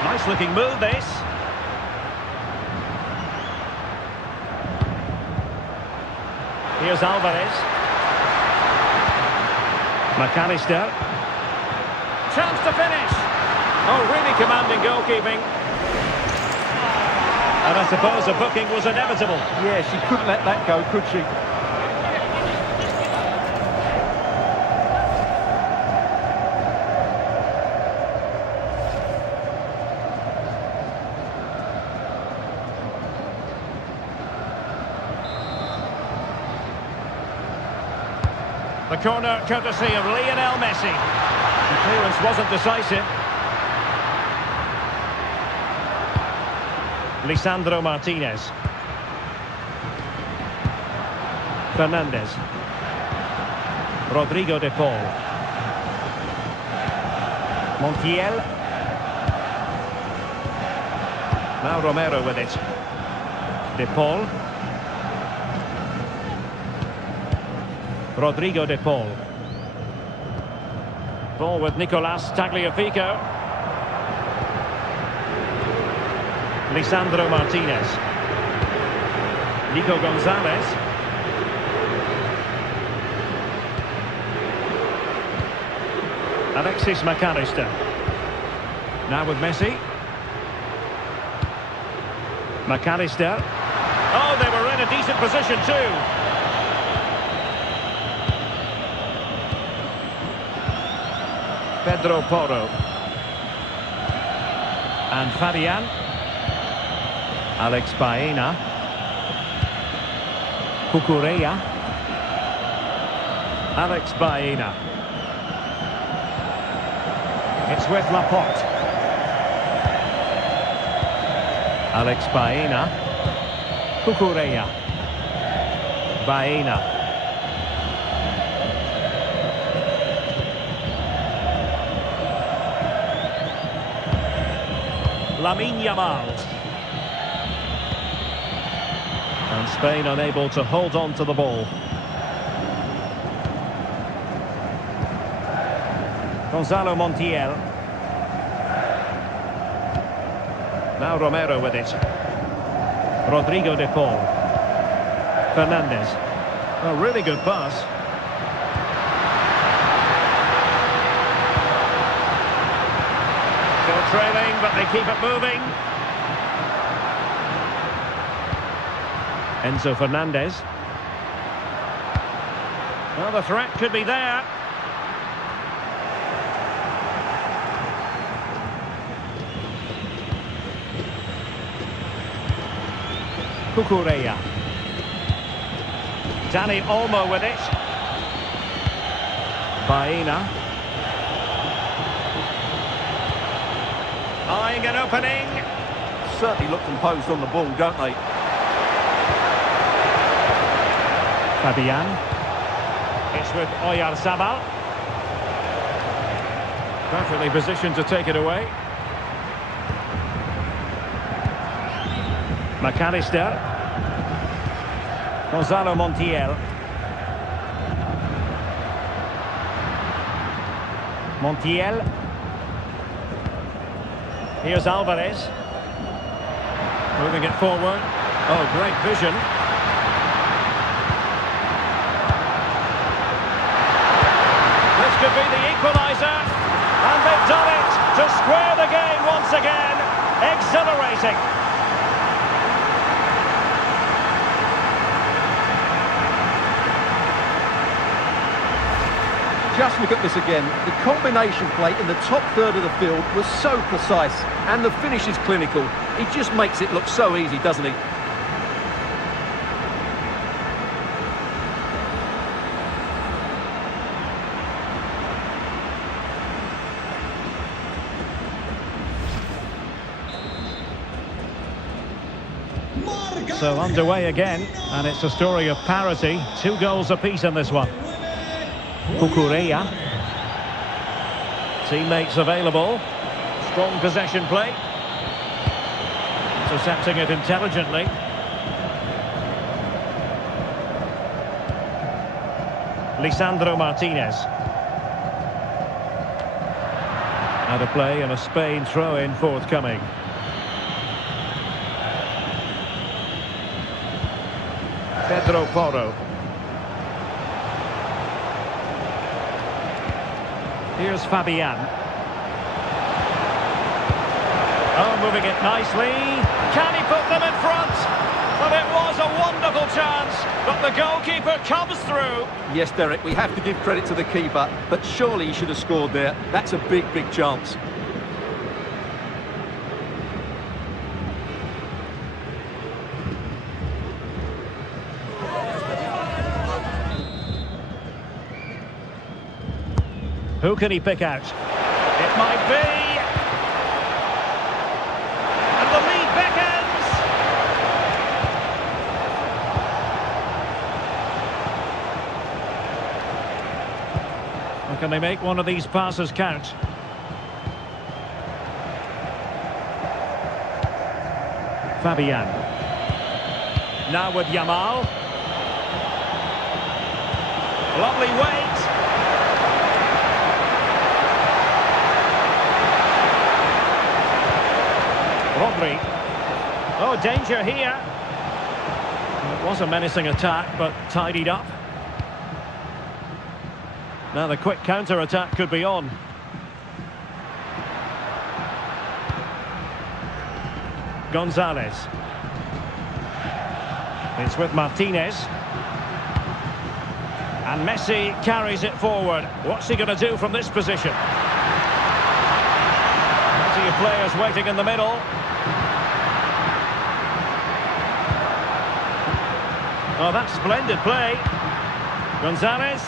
Nice looking move, this. Here's Alvarez. McAllister. Chance to finish. Oh, really commanding goalkeeping. And I suppose a booking was inevitable. Yeah, she couldn't let that go, could she? The corner courtesy of Lionel Messi. The clearance wasn't decisive. Lisandro Martinez. Fernandez. Rodrigo de Paul. Montiel. Now Romero with it. De Paul. Rodrigo de Paul. Ball with Nicolas Tagliafico. Lisandro Martinez. Nico Gonzalez. Alexis McAllister. Now with Messi. McAllister. Oh, they were in a decent position too. Pedro Porro. And Fabian. Alex Baena. Cucurella. Alex Baena. It's with Laporte. Alex Baena. Cucurella. Baena. Lamine Yamal. And Spain unable to hold on to the ball. Gonzalo Montiel. Now Romero with it. Rodrigo de Paul. Fernandez. A really good pass. Still trailing, but they keep it moving. Enzo Fernandez. Well, the threat could be there. Cucurella. Dani Olmo with it. Baena. Eyeing an opening. Certainly look composed on the ball, don't they? Fabian. It's with Oyarzabal. Perfectly positioned to take it away. McAllister. Gonzalo Montiel. Montiel. Here's Alvarez. Moving it forward. Oh, great vision. This could be the equaliser. And they've done it to square the game once again. Exhilarating. Just look at this again. The combination play in the top third of the field was so precise, and the finish is clinical. He just makes it look so easy, doesn't he? So underway again, and it's a story of parity. 2 goals apiece in this one. Cucurella. Teammates available. Strong possession play. Intercepting it intelligently. Lisandro Martinez. Out of play and a Spain throw-in forthcoming. Pedro Porro. Here's Fabian. Oh, moving it nicely. Can he put them in front? Well, it was a wonderful chance, but the goalkeeper comes through. Yes, Derek, we have to give credit to the keeper, but surely he should have scored there. That's a big, big chance. Who can he pick out? It might be. And the lead beckons. And can they make one of these passes count? Fabian. Now with Yamal. Lovely weight. Rodri. Oh, danger here. It was a menacing attack, but tidied up. Now the quick counter-attack could be on. Gonzalez. It's with Martinez. And Messi carries it forward. What's he going to do from this position? Plenty of players waiting in the middle. Oh, that's splendid play. Gonzalez.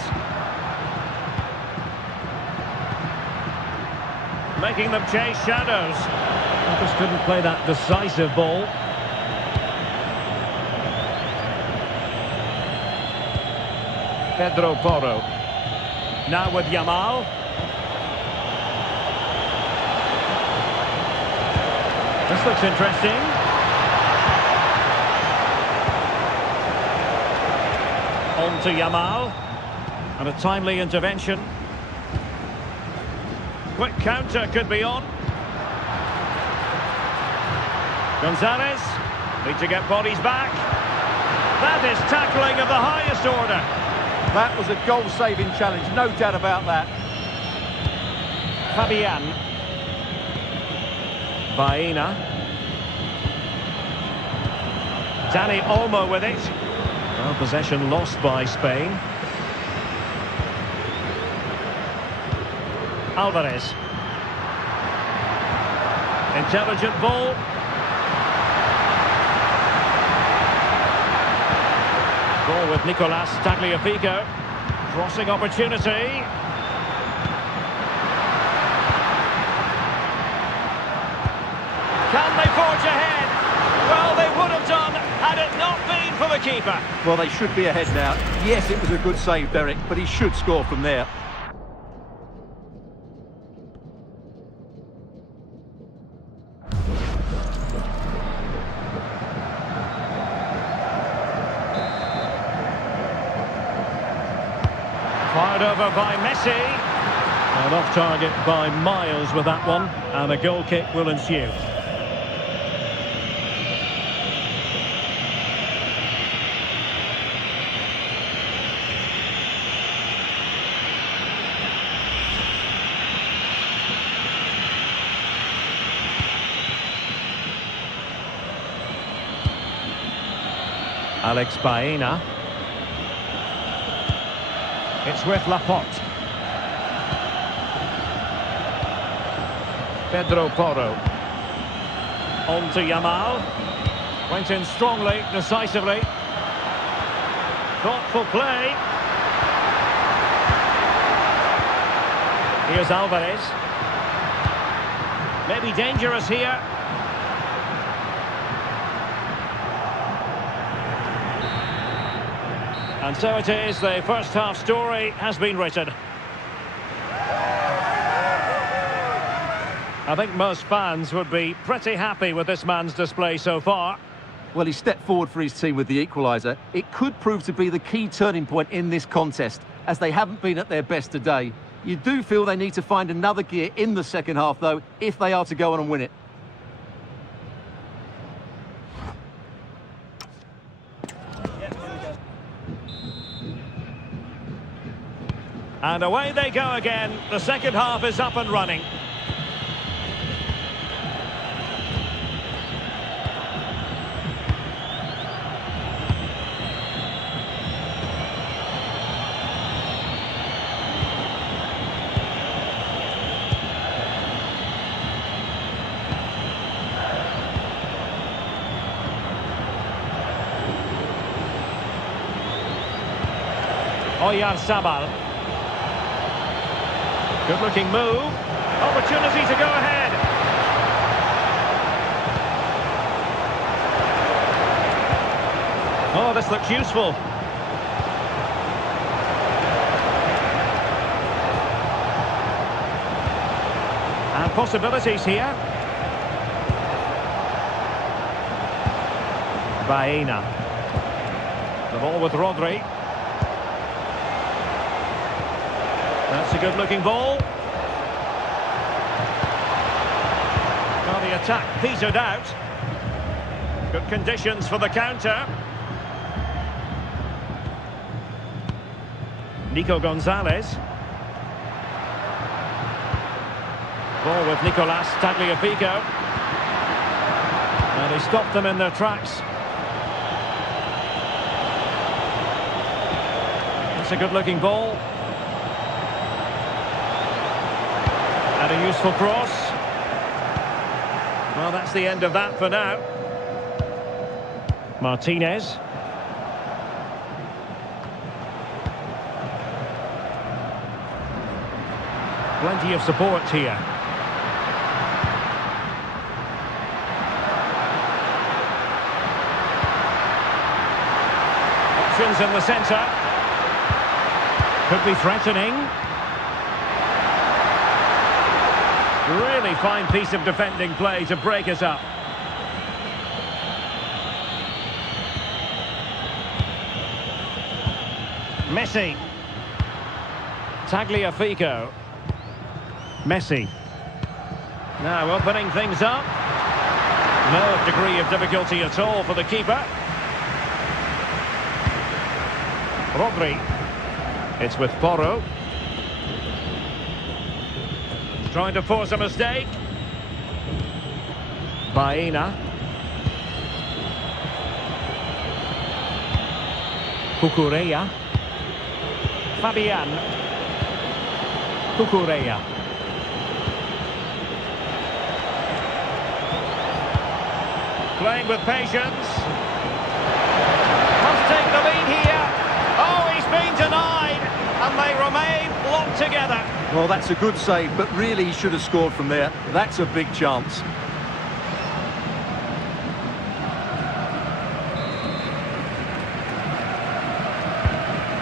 Making them chase shadows. They just couldn't play that decisive ball. Pedro Porro. Now with Yamal. This looks interesting. On to Yamal. And a timely intervention. quick counter could be on. Gonzalez, need to get bodies back. That is tackling of the highest order. That was a goal-saving challenge, no doubt about that. Fabian. Baena. Dani Olmo with it. Well, possession lost by Spain. Alvarez. Intelligent ball. Ball with Nicolas Tagliafico. Crossing opportunity. Can they forge ahead? Well, they would have done had it not been for the keeper. Well, they should be ahead now. Yes, it was a good save, Derek, but he should score from there. Fired over by Messi. And off target by miles with that one. And a goal kick will ensue. Alex Baena. It's with Laporte. Pedro Porro. On to Yamal. Went in strongly, decisively. Thoughtful play. Here's Alvarez. Maybe dangerous here. And so it is, the first half story has been written. I think most fans would be pretty happy with this man's display so far. Well, he stepped forward for his team with the equaliser. It could prove to be the key turning point in this contest, as they haven't been at their best today. You do feel they need to find another gear in the second half, though, if they are to go on and win it. And away they go again. The second half is up and running. Oyarzabal. Good looking move. Opportunity to go ahead. Oh, this looks useful. And possibilities here. Baena. The ball with Rodri. That's a good-looking ball. Well, the attack petered out. Good conditions for the counter. Nico Gonzalez. Ball with Nicolas Tagliafico. And he stopped them in their tracks. It's a good-looking ball. And a useful cross. Well, that's the end of that for now. Martinez. Plenty of support here. Options in the centre. Could be threatening. Really fine piece of defending play to break us up. Messi. Tagliafico. Messi. Now opening things up. No degree of difficulty at all for the keeper. Rodri. It's with Porro. Trying to force a mistake. Baena. Cucurella. Fabian. Cucurella. Playing with patience. Must take the lead here. Oh, he's been denied. And they remain locked together. Well, that's a good save, but really he should have scored from there. That's a big chance.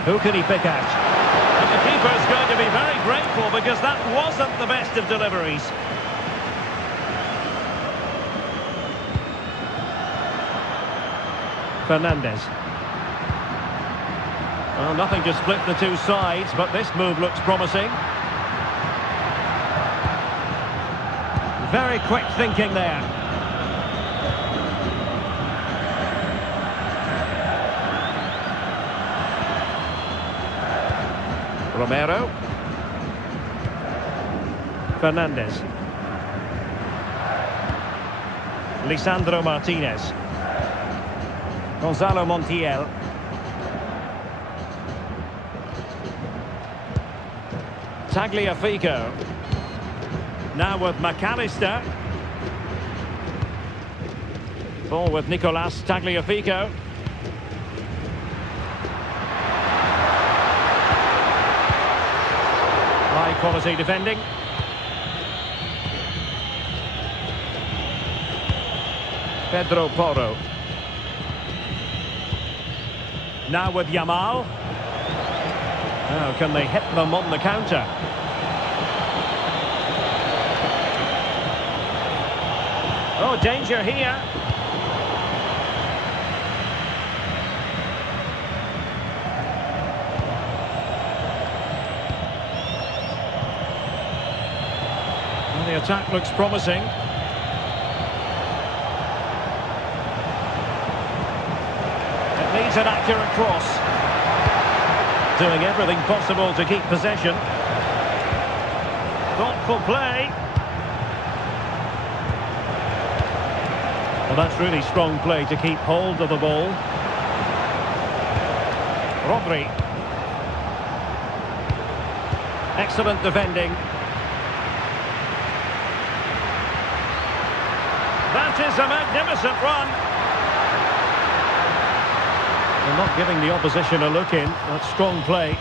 Who can he pick out? And the keeper's going to be very grateful because that wasn't the best of deliveries. Fernandez. Well, nothing to split the two sides, but this move looks promising. Very quick thinking there. Romero. Fernandez. Lisandro Martinez. Gonzalo Montiel. Tagliafico. Now with McAllister. Ball with Nicolas Tagliafico. High quality defending. Pedro Porro. Now with Yamal. Now can they hit them on the counter? Oh, danger here. Well, the attack looks promising. It needs an accurate cross. Doing everything possible to keep possession. Thoughtful play. Well, that's really strong play to keep hold of the ball. Rodri. Excellent defending. That is a magnificent run. They're not giving the opposition a look in. That's strong play.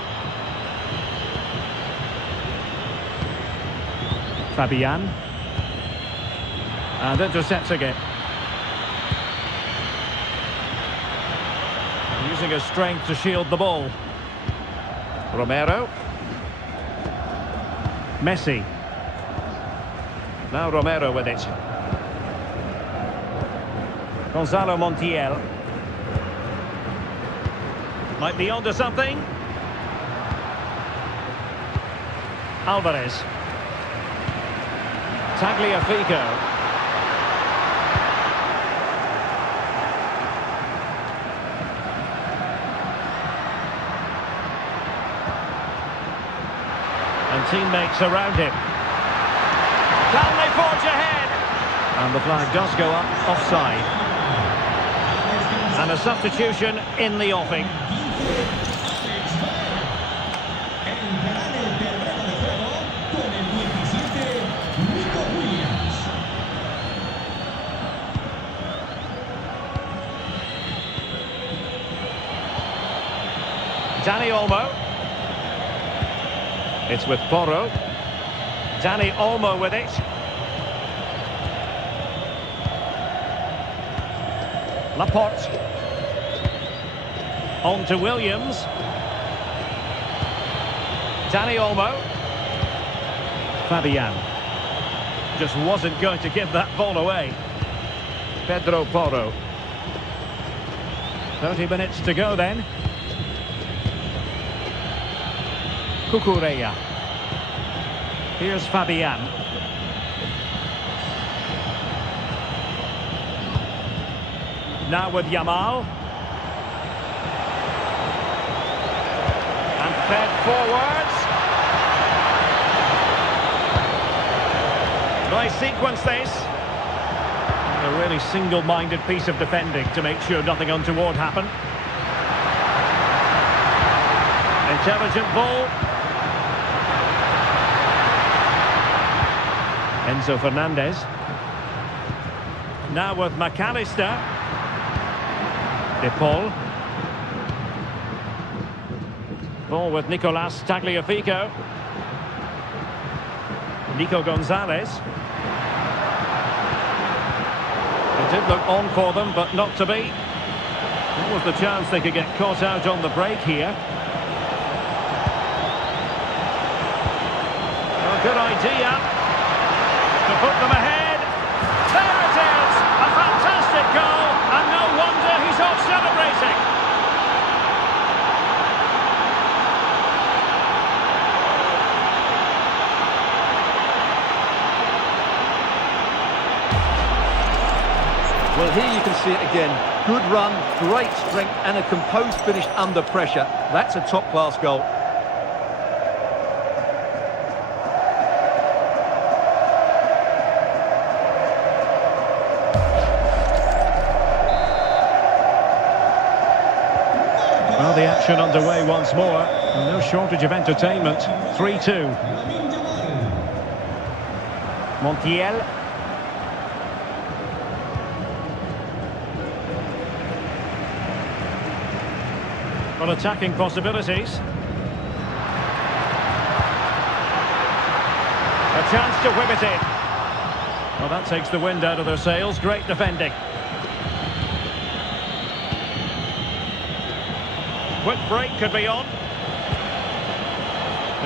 Fabian. And intercepts again. Using his strength to shield the ball. Romero. Messi. Now Romero with it. Gonzalo Montiel. Might be onto something. Alvarez. Tagliafico. And teammates around him. Can they forge ahead? And the flag does go up offside. And a substitution in the offing. Dani Olmo. It's with Porro. Dani Olmo with it. Laporte. On to Williams. Dani Olmo. Fabian. Just wasn't going to give that ball away. Pedro Porro. 30 minutes to go then. Cucurella. Here's Fabian. Now with Yamal. And fed forwards. Nice sequence this. A really single-minded piece of defending to make sure nothing untoward happened. Intelligent ball. Enzo Fernandez. Now with McAllister. De Paul. Ball with Nicolas Tagliafico. Nico Gonzalez. It did look on for them, but not to be. What was the chance they could get caught out on the break here? A good idea to put them ahead. There it is! A fantastic goal, and no wonder he's off celebrating. Well, here you can see it again. Good run, great strength, and a composed finish under pressure. That's a top-class goal. Well, the action underway once more, and no shortage of entertainment. 3-2. Montiel. Well, attacking possibilities. A chance to whip it in. Well, that takes the wind out of their sails. Great defending. Quick break could be on.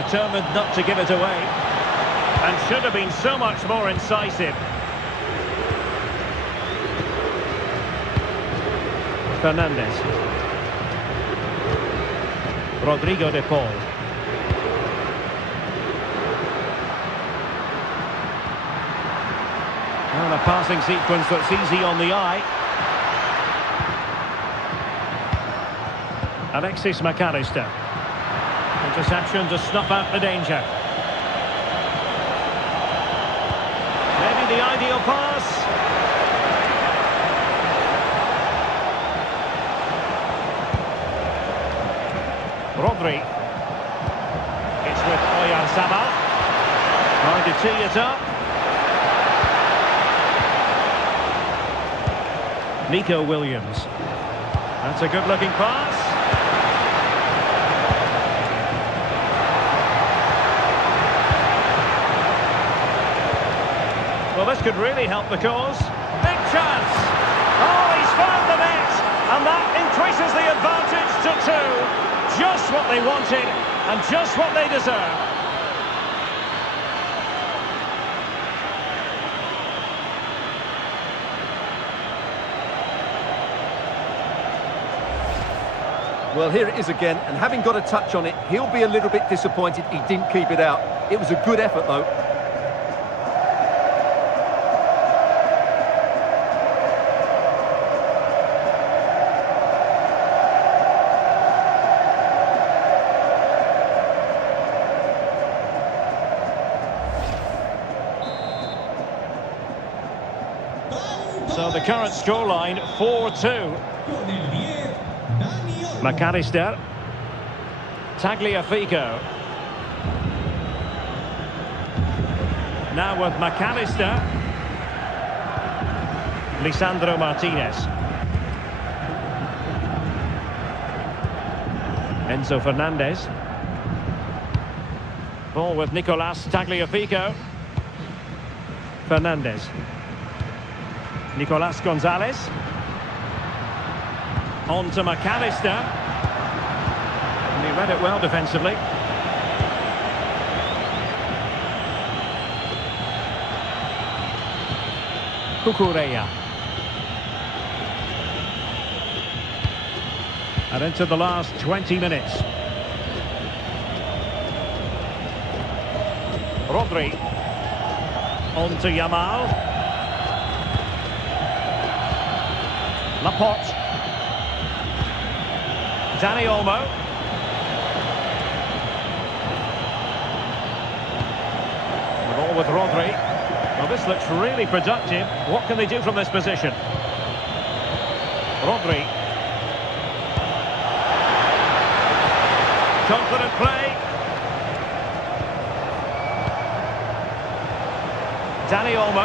Determined not to give it away. And should have been so much more incisive. Fernandez. Rodrigo de Paul. And a passing sequence that's easy on the eye. Alexis McAllister. Interception to snuff out the danger. Maybe the ideal pass. Rodri. It's with Oyarzabal. Trying to tee it up. Nico Williams. That's a good-looking pass. Well, this could really help the cause. Big chance. Oh, he's found the net. And that increases the advantage to 2. Just what they wanted, and just what they deserve. Well, here it is again, and having got a touch on it, he'll be a little bit disappointed he didn't keep it out. It was a good effort, though. So the current scoreline, 4-2. McAllister. Tagliafico. Now with McAllister. Lisandro Martinez. Enzo Fernandez. Ball with Nicolas Tagliafico. Fernandez. Nicolas Gonzalez. On to McAllister. And he read it well defensively. Cucurella. And into the last 20 minutes. Rodri. On to Yamal. Laporte. Dani Olmo. The ball with Rodri. Well, this looks really productive. What can they do from this position? Rodri. Confident play. Dani Olmo.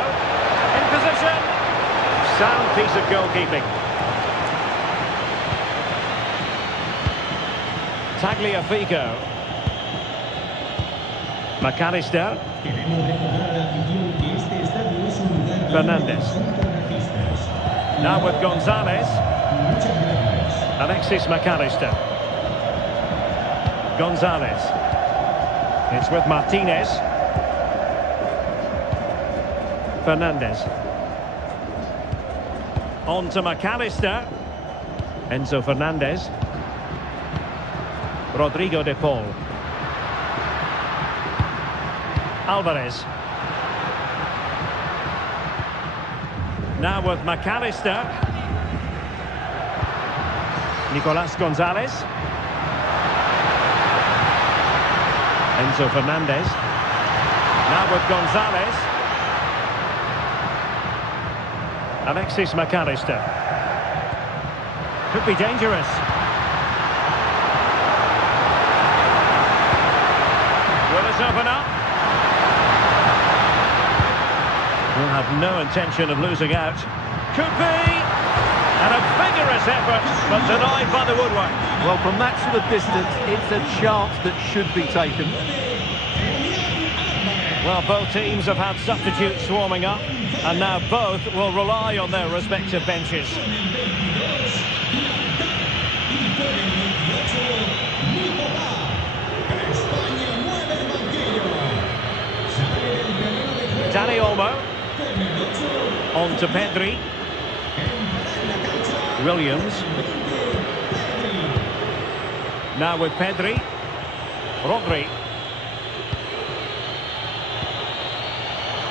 In position. Sound piece of goalkeeping. Tagliafico. McAllister. Queremos recordar a la afición que este estadio es un lugar libre Fernandes. contra racistas. Now with Gonzalez. Muchas gracias. Alexis McAllister. Gonzalez. It's with Martinez. Fernandes. On to McAllister. Enzo Fernandez. Rodrigo de Paul. Alvarez. Now with McAllister. Nicolas Gonzalez. Enzo Fernandez. Now with Gonzalez. Alexis McAllister. Could be dangerous. Will it open up? Will have no intention of losing out. Could be! And a vigorous effort, but denied by the woodwork. Well, from that sort of distance, it's a chance that should be taken. Well, both teams have had substitutes swarming up, and now both will rely on their respective benches. Dani Olmo. On to Pedri. Williams. Now with Pedri. Rodri.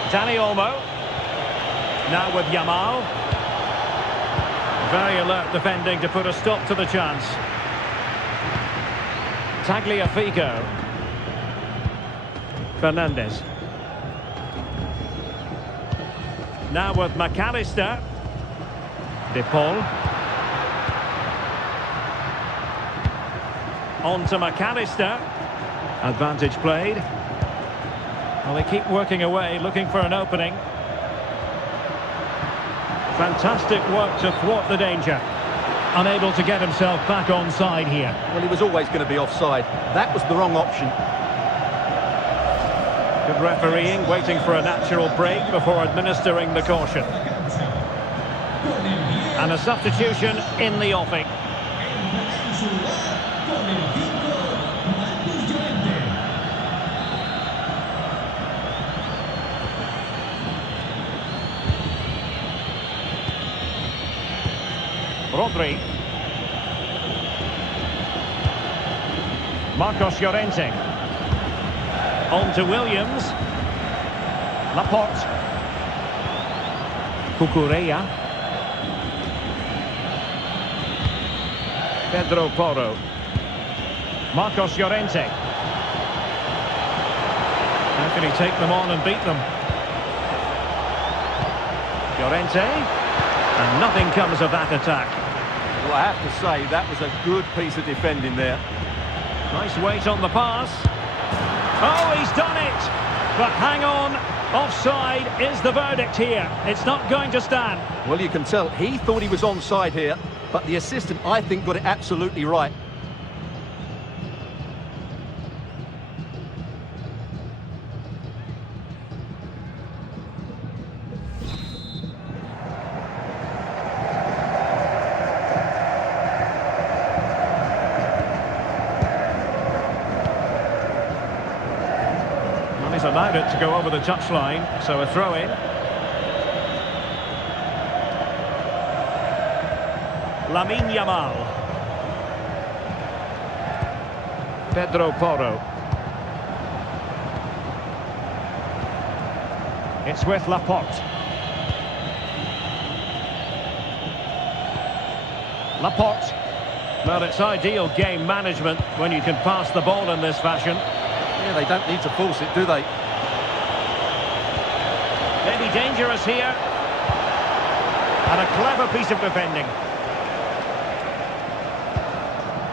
Dani Olmo. Now with Yamal. Very alert defending to put a stop to the chance. Tagliafico. Fernandes. Now with McAllister. De Paul. On to McAllister. Advantage played. Well, they keep working away, looking for an opening. Fantastic work to thwart the danger. Unable to get himself back onside here. Well, he was always going to be offside. That was the wrong option. Good refereeing, waiting for a natural break before administering the caution. And a substitution in the offing. Rodri. Marcos Llorente. On to Williams. Laporte. Cucurella. Pedro Porro. Marcos Llorente. How can he take them on and beat them? Llorente. And nothing comes of that attack. Well, I have to say, that was a good piece of defending there. Nice weight on the pass. Oh, he's done it! But hang on, offside is the verdict here. It's not going to stand. Well, you can tell he thought he was onside here, but the assistant, I think, got it absolutely right. He's allowed it to go over the touchline, so a throw-in. Lamine Yamal. Pedro Porro. It's with Laporte. Laporte. Well, it's ideal game management when you can pass the ball in this fashion. Yeah, they don't need to force it, do they? Maybe dangerous here. And a clever piece of defending.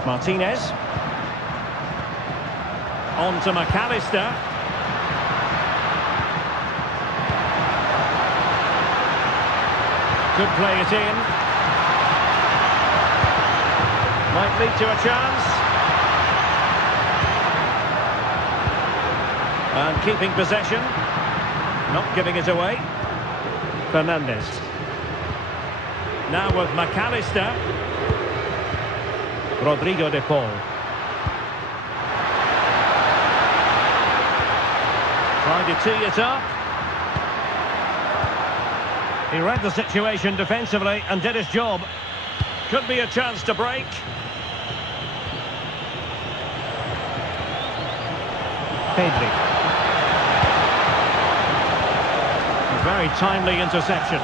Martinez. On to McAllister. Could play it in. Might lead to a chance. And keeping possession. Not giving it away. Fernandez. Now with McAllister. Rodrigo de Paul. Trying to tee it up. He read the situation defensively and did his job. Could be a chance to break. Pedri. A very timely interception.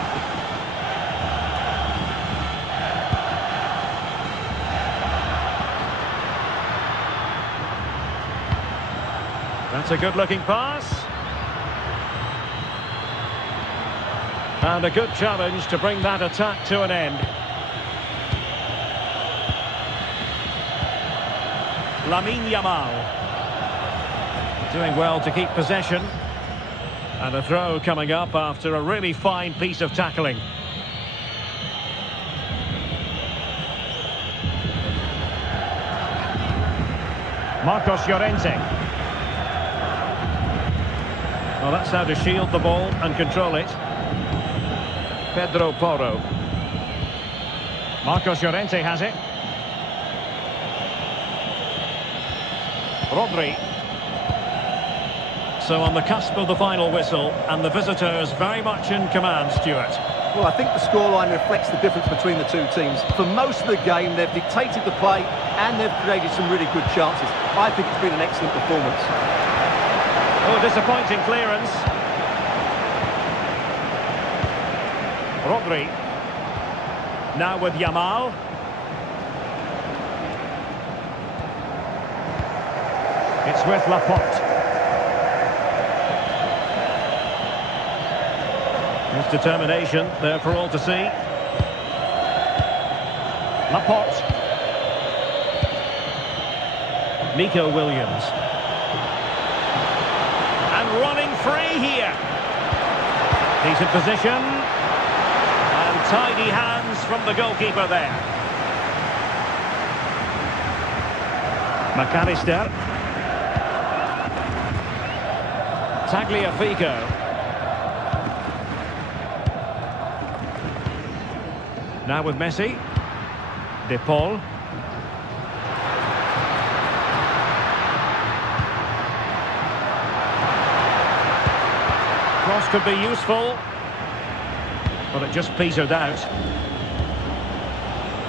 That's a good-looking pass. And a good challenge to bring that attack to an end. Lamine Yamal. Doing well to keep possession. And a throw coming up after a really fine piece of tackling. Marcos Llorente. Well, that's how to shield the ball and control it. Pedro Porro. Marcos Llorente has it. Rodri. So on the cusp of the final whistle, and the visitors very much in command, Stuart. Well, I think the scoreline reflects the difference between the two teams. For most of the game, they've dictated the play and they've created some really good chances. I think it's been an excellent performance. Oh, disappointing clearance. Rodri. Now with Yamal. It's with Laporte. His determination there for all to see. Laporte. Nico Williams. And running free here. Decent position. And tidy hands from the goalkeeper there. McAllister. Tagliafico. Now with Messi. De Paul. Cross could be useful, but it just petered out.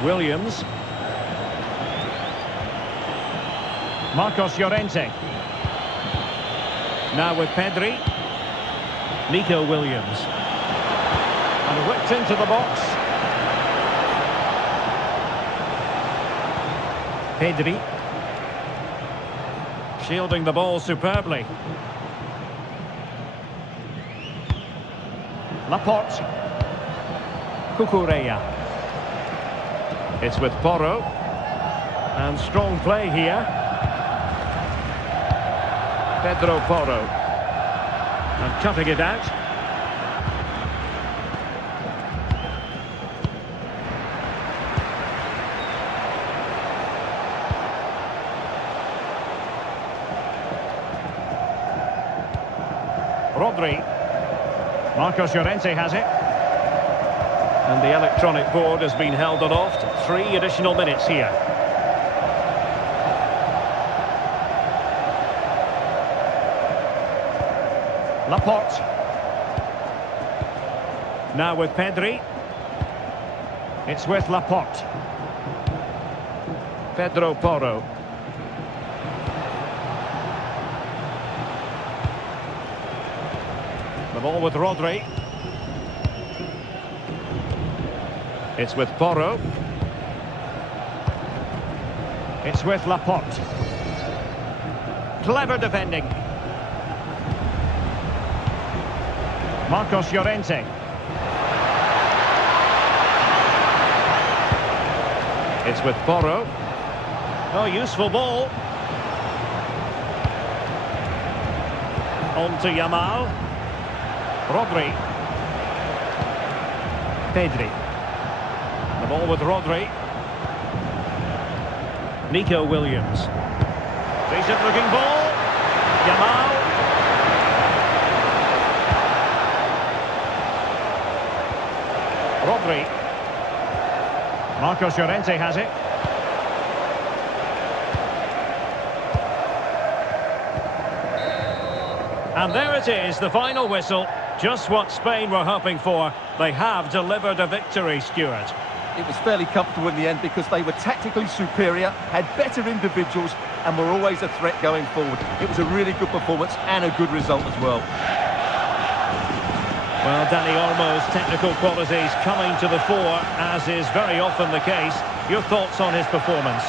Williams. Marcos Llorente. Now with Pedri. Nico Williams. And whipped into the box. Pedri. Shielding the ball superbly. Laporte. Cucurella. It's with Porro. And strong play here. Pedro Porro. And cutting it out. Rodri. Marcos Llorente has it. And the electronic board has been held aloft. 3 additional minutes here. Laporte. Now with Pedri. It's with Laporte. Pedro Porro. The ball with Rodri. It's with Porro. It's with Laporte. Clever defending. Marcos Llorente. It's with Porro. Oh, useful ball. On to Yamal. Rodri. Pedri. The ball with Rodri. Nico Williams. Decent looking ball. Yamal. Rodri. Marcos Llorente has it. And there it is, the final whistle. Just what Spain were hoping for. They have delivered a victory, Stuart. It was fairly comfortable in the end because they were tactically superior, had better individuals and were always a threat going forward. It was a really good performance and a good result as well. Well, Dani Olmo's technical qualities coming to the fore, as is very often the case. Your thoughts on his performance?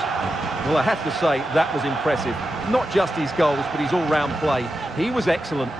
Well, I have to say, that was impressive. Not just his goals, but his all-round play. He was excellent.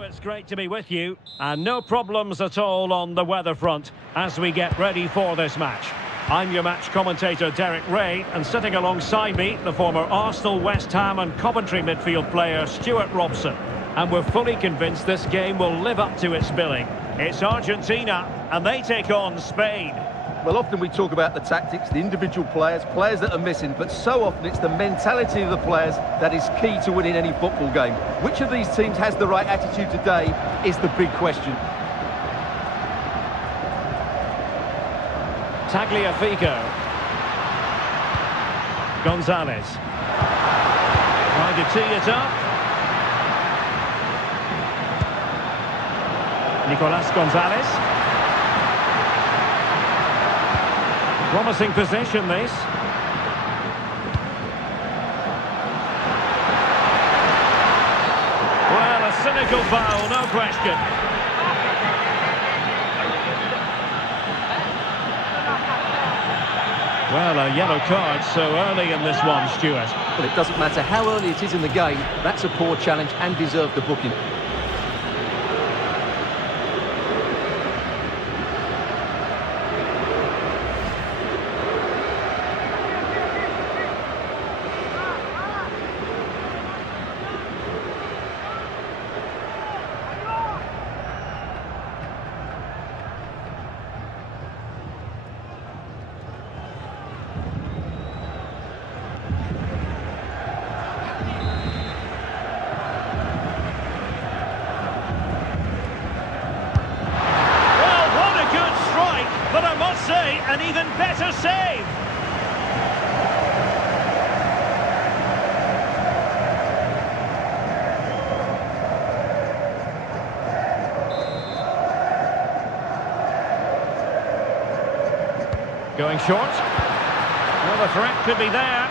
It's great to be with you, and no problems at all on the weather front as we get ready for this match. I'm your match commentator Derek Ray, and sitting alongside me, the former Arsenal, West Ham and Coventry midfield player Stuart Robson. And we're fully convinced this game will live up to its billing. It's Argentina, and they take on Spain. Well, often we talk about the tactics, the individual players that are missing, but so often it's the mentality of the players that is key to winning any football game. Which of these teams has the right attitude today is the big question. Tagliafico. Gonzalez. Trying to tee it up. Nicolas Gonzalez. Promising possession, this. Well, a cynical foul, no question. Well, a yellow card so early in this one, Stuart. Well, it doesn't matter how early it is in the game, that's a poor challenge and deserved the booking. An even better save. Going short. Well, the threat could be there.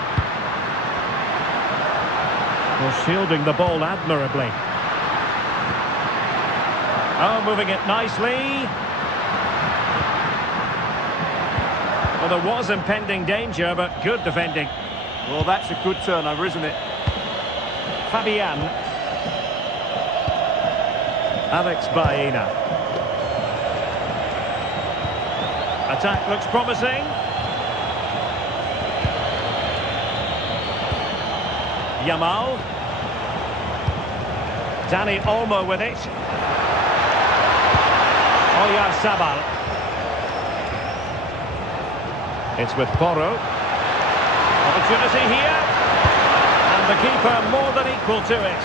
Well, shielding the ball admirably. Oh, moving it nicely. Well, there was impending danger, but good defending. Well, that's a good turnover, isn't it? Fabian. Alex Baena. Attack looks promising. Yamal. Dani Olmo with it. Oyarzabal. It's with Porro. Opportunity here. And the keeper more than equal to it.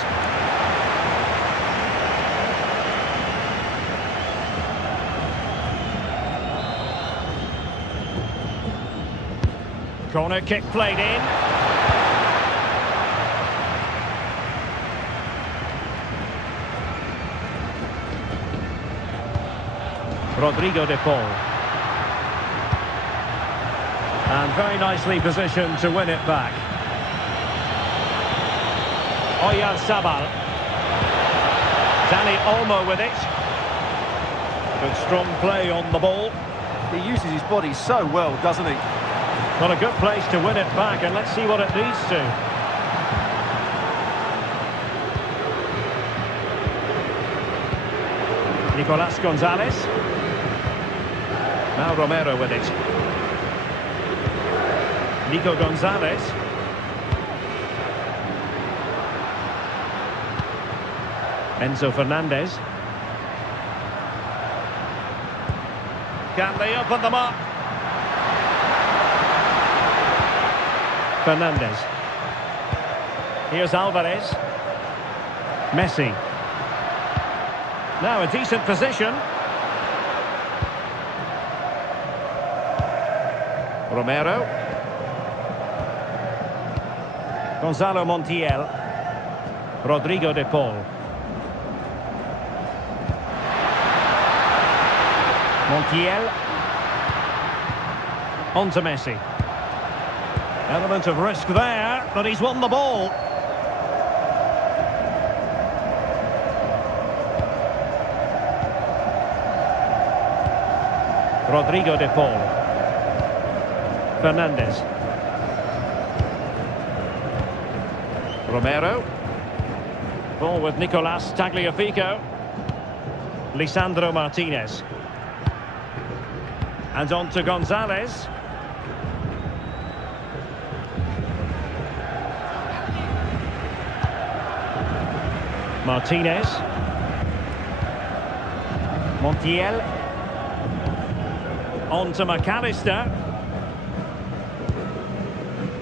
Corner kick played in. Rodrigo de Paul. And very nicely positioned to win it back. Oyarzabal. Dani Olmo with it. Good strong play on the ball. He uses his body so well, doesn't he? Not a good place to win it back, and let's see what it leads to. Nicolas Gonzalez. Now Romero with it. Nico Gonzalez. Enzo Fernandez. Can they open them up? Fernandez. Here's Alvarez. Messi. Now a decent position. Romero. Gonzalo Montiel. Rodrigo de Paul. Montiel. On to Messi. Element of risk there, but he's won the ball. Rodrigo de Paul. Fernandez. Romero. Ball with Nicolas Tagliafico. Lisandro Martinez. And on to Gonzalez. Martinez. Montiel. On to McAllister.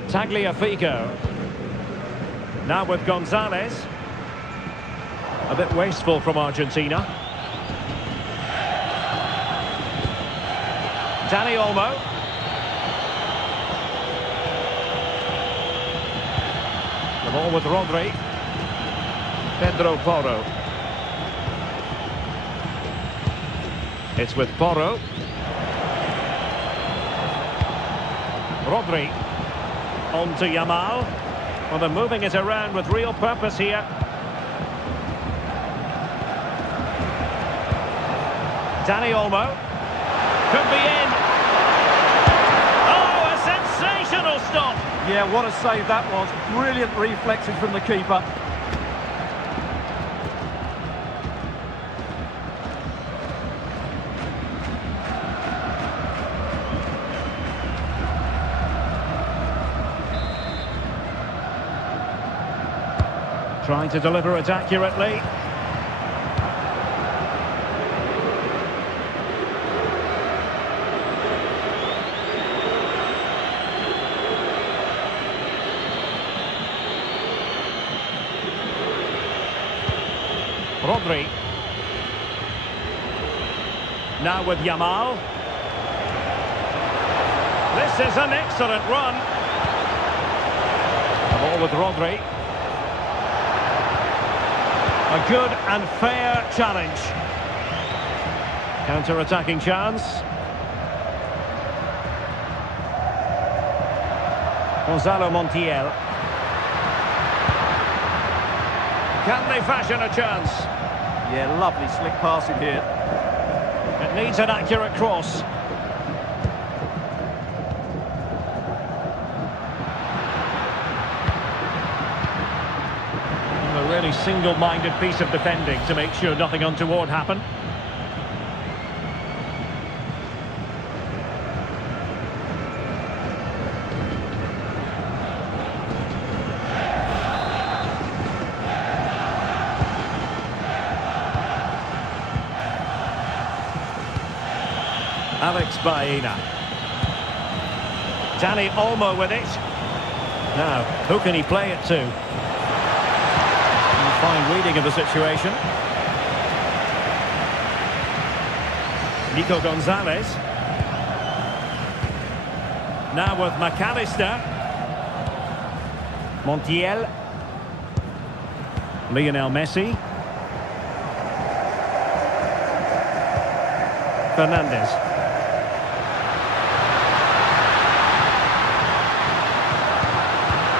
Tagliafico. Now with Gonzalez. A bit wasteful from Argentina. Dani Olmo. The ball with Rodri. Pedro Porro. It's with Porro. Rodri. On to Yamal. Well, they're moving it around with real purpose here. Dani Olmo. Could be in. Oh, a sensational stop. Yeah, what a save that was. Brilliant reflexes from the keeper. Trying to deliver it accurately. Rodri. Now with Yamal. This is an excellent run. The ball with Rodri. A good and fair challenge. Counter-attacking chance. Gonzalo Montiel. Can they fashion a chance? Yeah, lovely slick passing here. It needs an accurate cross. A really single-minded piece of defending to make sure nothing untoward happened. Alex Baena. Dani Olmo with it. Now, who can he play it to? Fine reading of the situation. Nico Gonzalez. Now with McAllister. Montiel. Lionel Messi. Fernandez.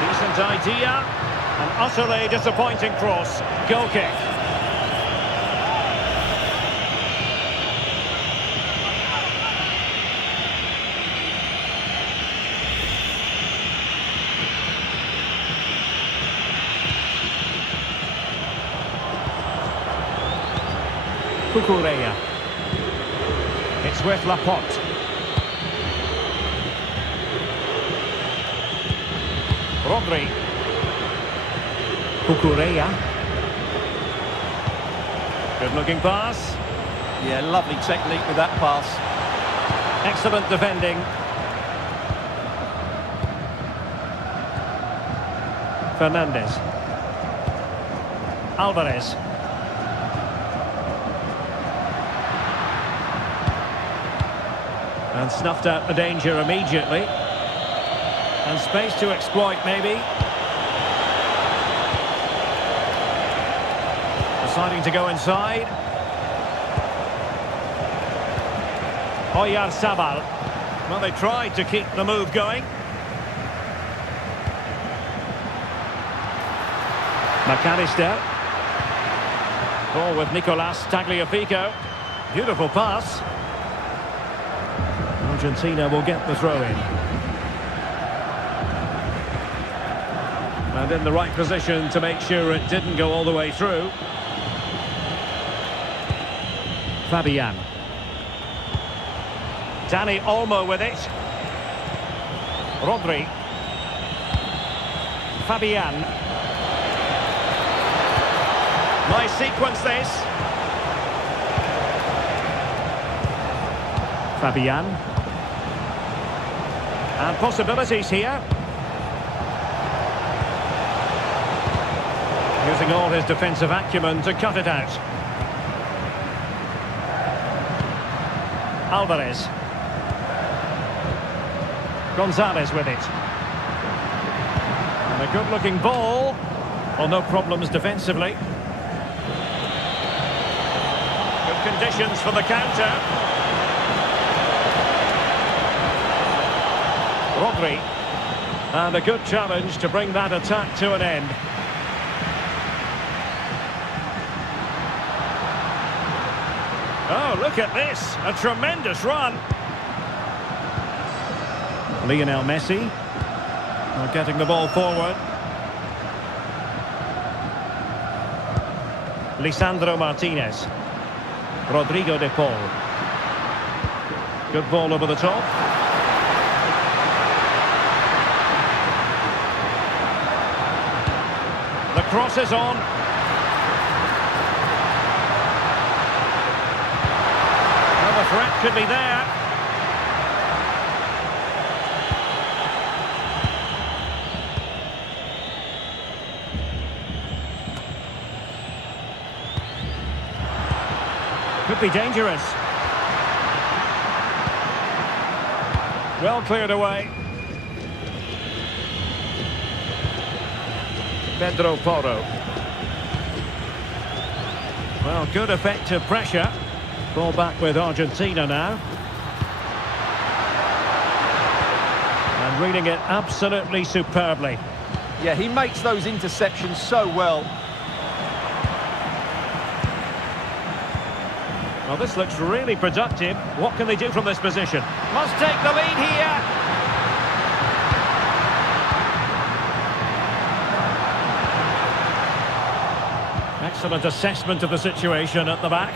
Decent idea. An utterly disappointing cross. Goal kick. Cucurella. It's with Laporte. Rodri. Cucurella. Good looking pass. Yeah, lovely technique with that pass. Excellent defending. Fernandez. Alvarez. And snuffed out the danger immediately. And space to exploit, maybe. Deciding to go inside. Oyarzabal. Well, they tried to keep the move going. McAllister. Ball with Nicolas Tagliafico. Beautiful pass. Argentina will get the throw in. And in the right position to make sure it didn't go all the way through. Fabian. Dani Olmo with it. Rodri. Fabian. Nice sequence this. Fabian. And possibilities here. Using all his defensive acumen to cut it out. Alvarez. Gonzalez with it. And a good-looking ball. Well, no problems defensively. Good conditions for the counter. Rodri. And a good challenge to bring that attack to an end. Oh, look at this. A tremendous run. Lionel Messi. Getting the ball forward. Lisandro Martinez. Rodrigo de Paul. Good ball over the top. The cross is on. Well, the threat could be there. Could be dangerous. Well cleared away. Pedro Porro. Well, good effective pressure. Ball back with Argentina now. And reading it absolutely superbly. Yeah, he makes those interceptions so well. Well, this looks really productive. What can they do from this position? Must take the lead here. Excellent assessment of the situation at the back.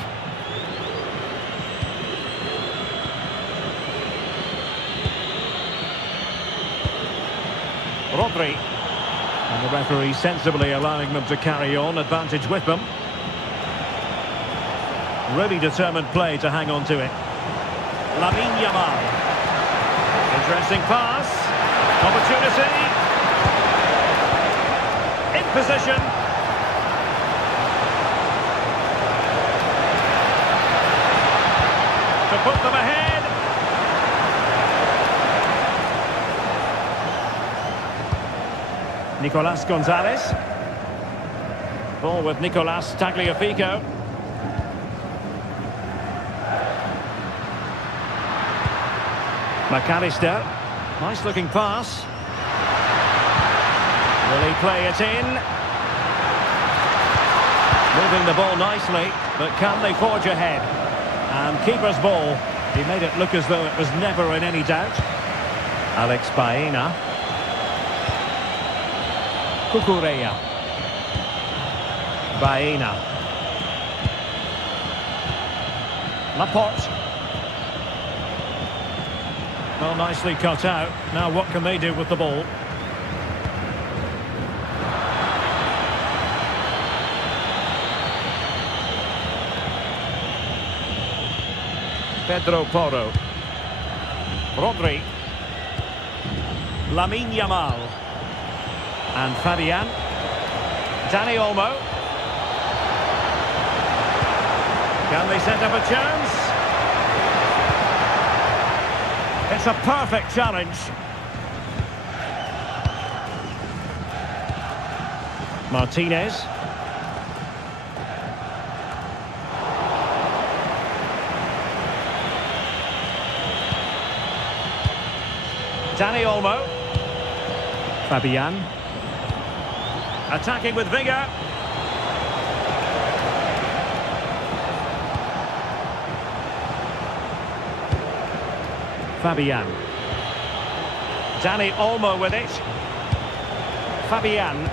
Rodri. And the referee sensibly allowing them to carry on, advantage with them. Really determined play to hang on to it. Lamine Yamal. Interesting pass. Opportunity. In position. To put them ahead. Nicolas Gonzalez. Ball with Nicolas Tagliafico. McAllister. Nice looking pass. Will he play it in? Moving the ball nicely, but can they forge ahead? And keeper's ball. He made it look as though it was never in any doubt. Alex Baena. Cucurella. Baena. Laporte. Well, nicely cut out. Now what can they do with the ball? Pedro Porro. Rodri. Lamine Yamal. And Fabian. Dani Olmo. Can they set up a chance? It's a perfect challenge. Martinez. Dani Olmo. Fabian. Attacking with vigour. Fabian. Dani Olmo with it. Fabian.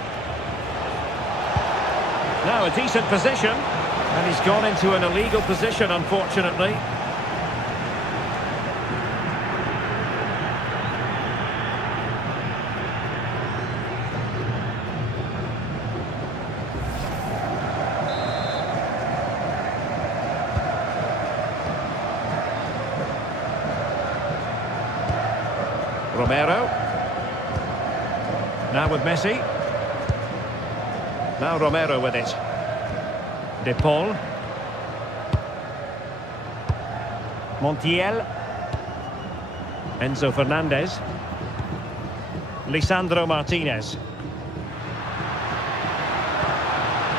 Now a decent position. And he's gone into an illegal position, unfortunately. Romero. Now with Messi. Now Romero with it. De Paul. Montiel. Enzo Fernandez. Lisandro Martinez.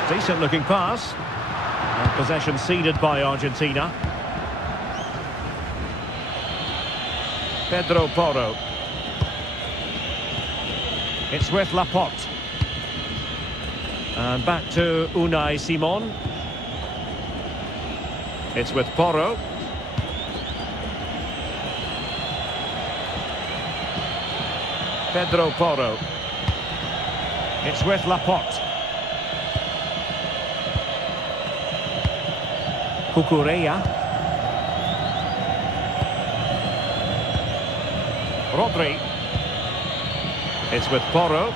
Decent looking pass. And possession ceded by Argentina. Pedro Porro. It's with Laporte. And back to Unai Simon. It's with Porro. Pedro Porro. It's with Laporte. Cucurella. Rodri. It's with Porro.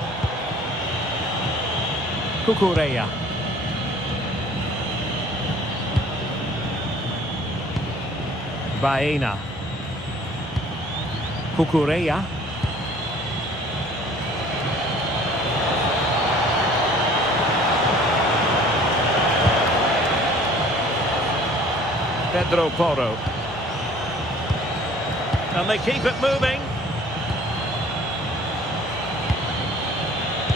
Cucurella. Baena. Cucurella. Pedro Porro. And they keep it moving.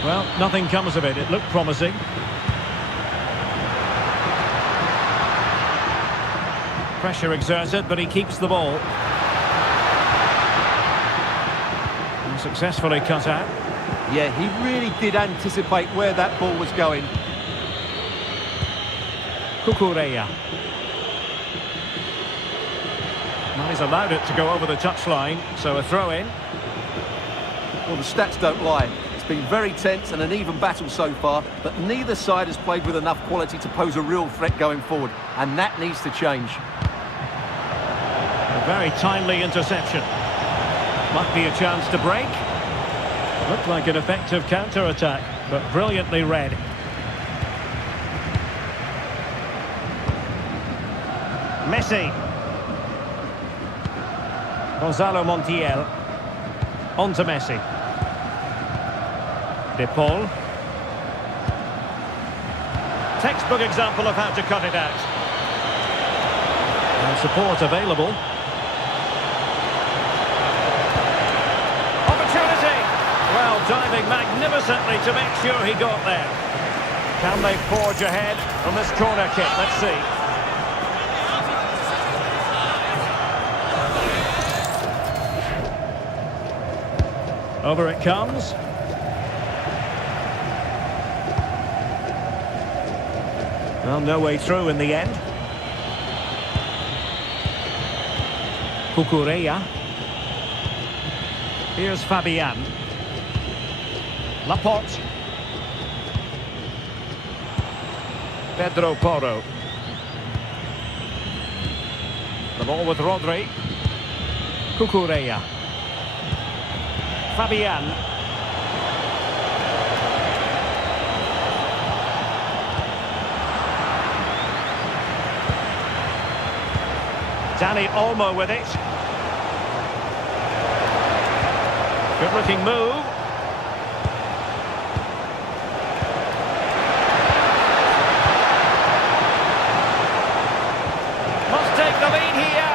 Well, nothing comes of it. It looked promising. Pressure exerted, but he keeps the ball. And successfully cut out. Yeah, he really did anticipate where that ball was going. Cucurella. Well, he's allowed it to go over the touchline, so a throw-in. Well, the stats don't lie. It's been very tense and an even battle so far, but neither side has played with enough quality to pose a real threat going forward, and that needs to change. A very timely interception. Might be a chance to break. Looked like an effective counter-attack, but brilliantly read. Messi. Gonzalo Montiel. On to Messi. De Paul. Textbook example of how to cut it out. And support available. Opportunity! Well, diving magnificently to make sure he got there. Can they forge ahead from this corner kick? Let's see. Over it comes. Well, no way through in the end. Cucurella. Here's Fabian. Laporte. Pedro Porro. The ball with Rodri. Cucurella. Fabian. Dani Olmo with it. Good looking move. Must take the lead here.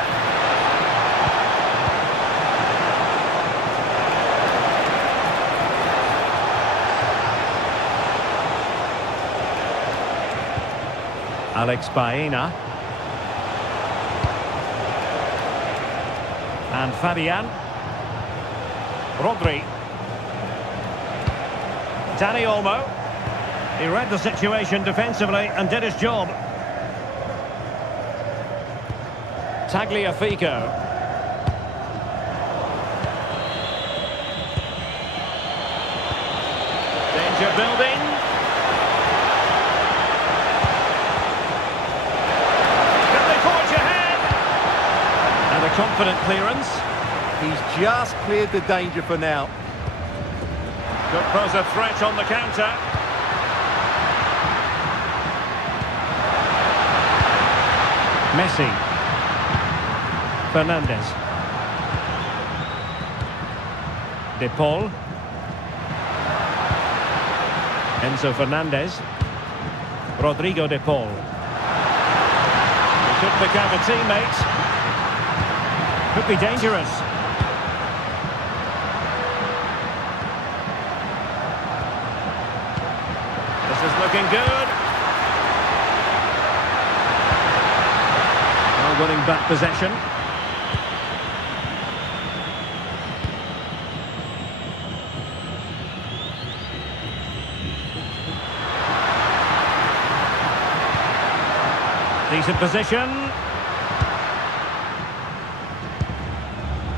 Alex Baena. And Fabian. Rodri. Dani Olmo. He read the situation defensively and did his job. Tagliafico. Danger building. Can they forge ahead? And a confident clearance. He's just cleared the danger for now. Could pose a threat on the counter. Messi. Fernandes. De Paul. Enzo Fernandez. Rodrigo De Paul. He could pick out a teammate. Could be dangerous. This is looking good. Now winning back possession. Decent position.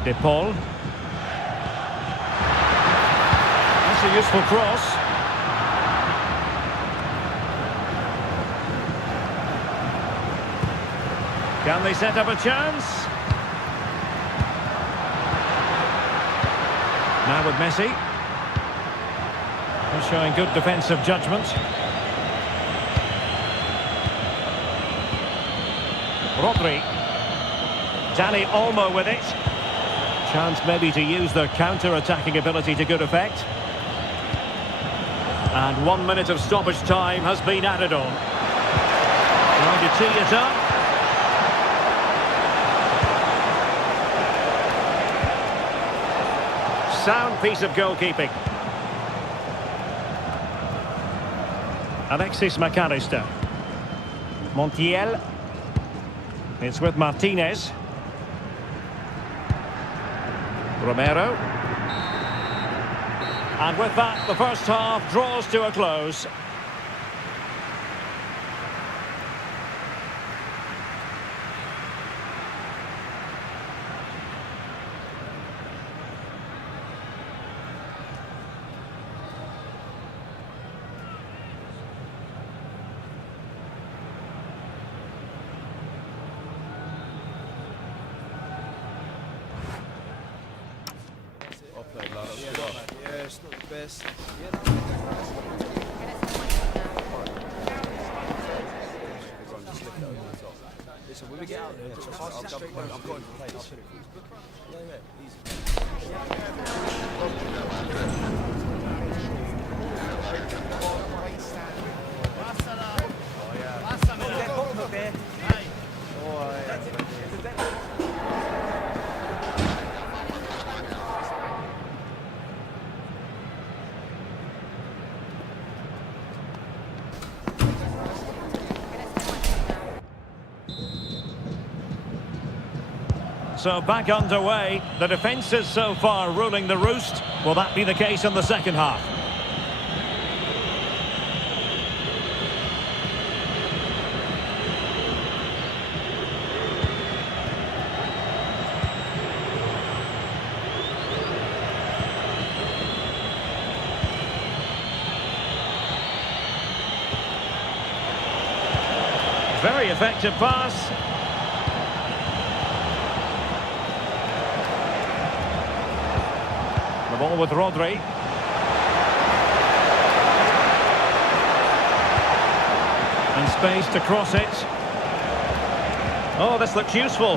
De Paul. That's a useful cross. Can they set up a chance? Now with Messi. He's showing good defensive judgment. Rodri. Dani Olmo with it. Chance maybe to use their counter-attacking ability to good effect. And 1 minute of stoppage time has been added on. Trying to tee it up. Sound piece of goalkeeping. Alexis McAllister. Montiel. It's with Martinez. Romero. And with that, the first half draws to a close. Yeah, it's not the best. Listen, when we get out there, I'm going to play this. So back underway. The defence is so far ruling the roost. Will that be the case in the second half? Very effective pass. The ball with Rodri. And space to cross it. Oh, this looks useful.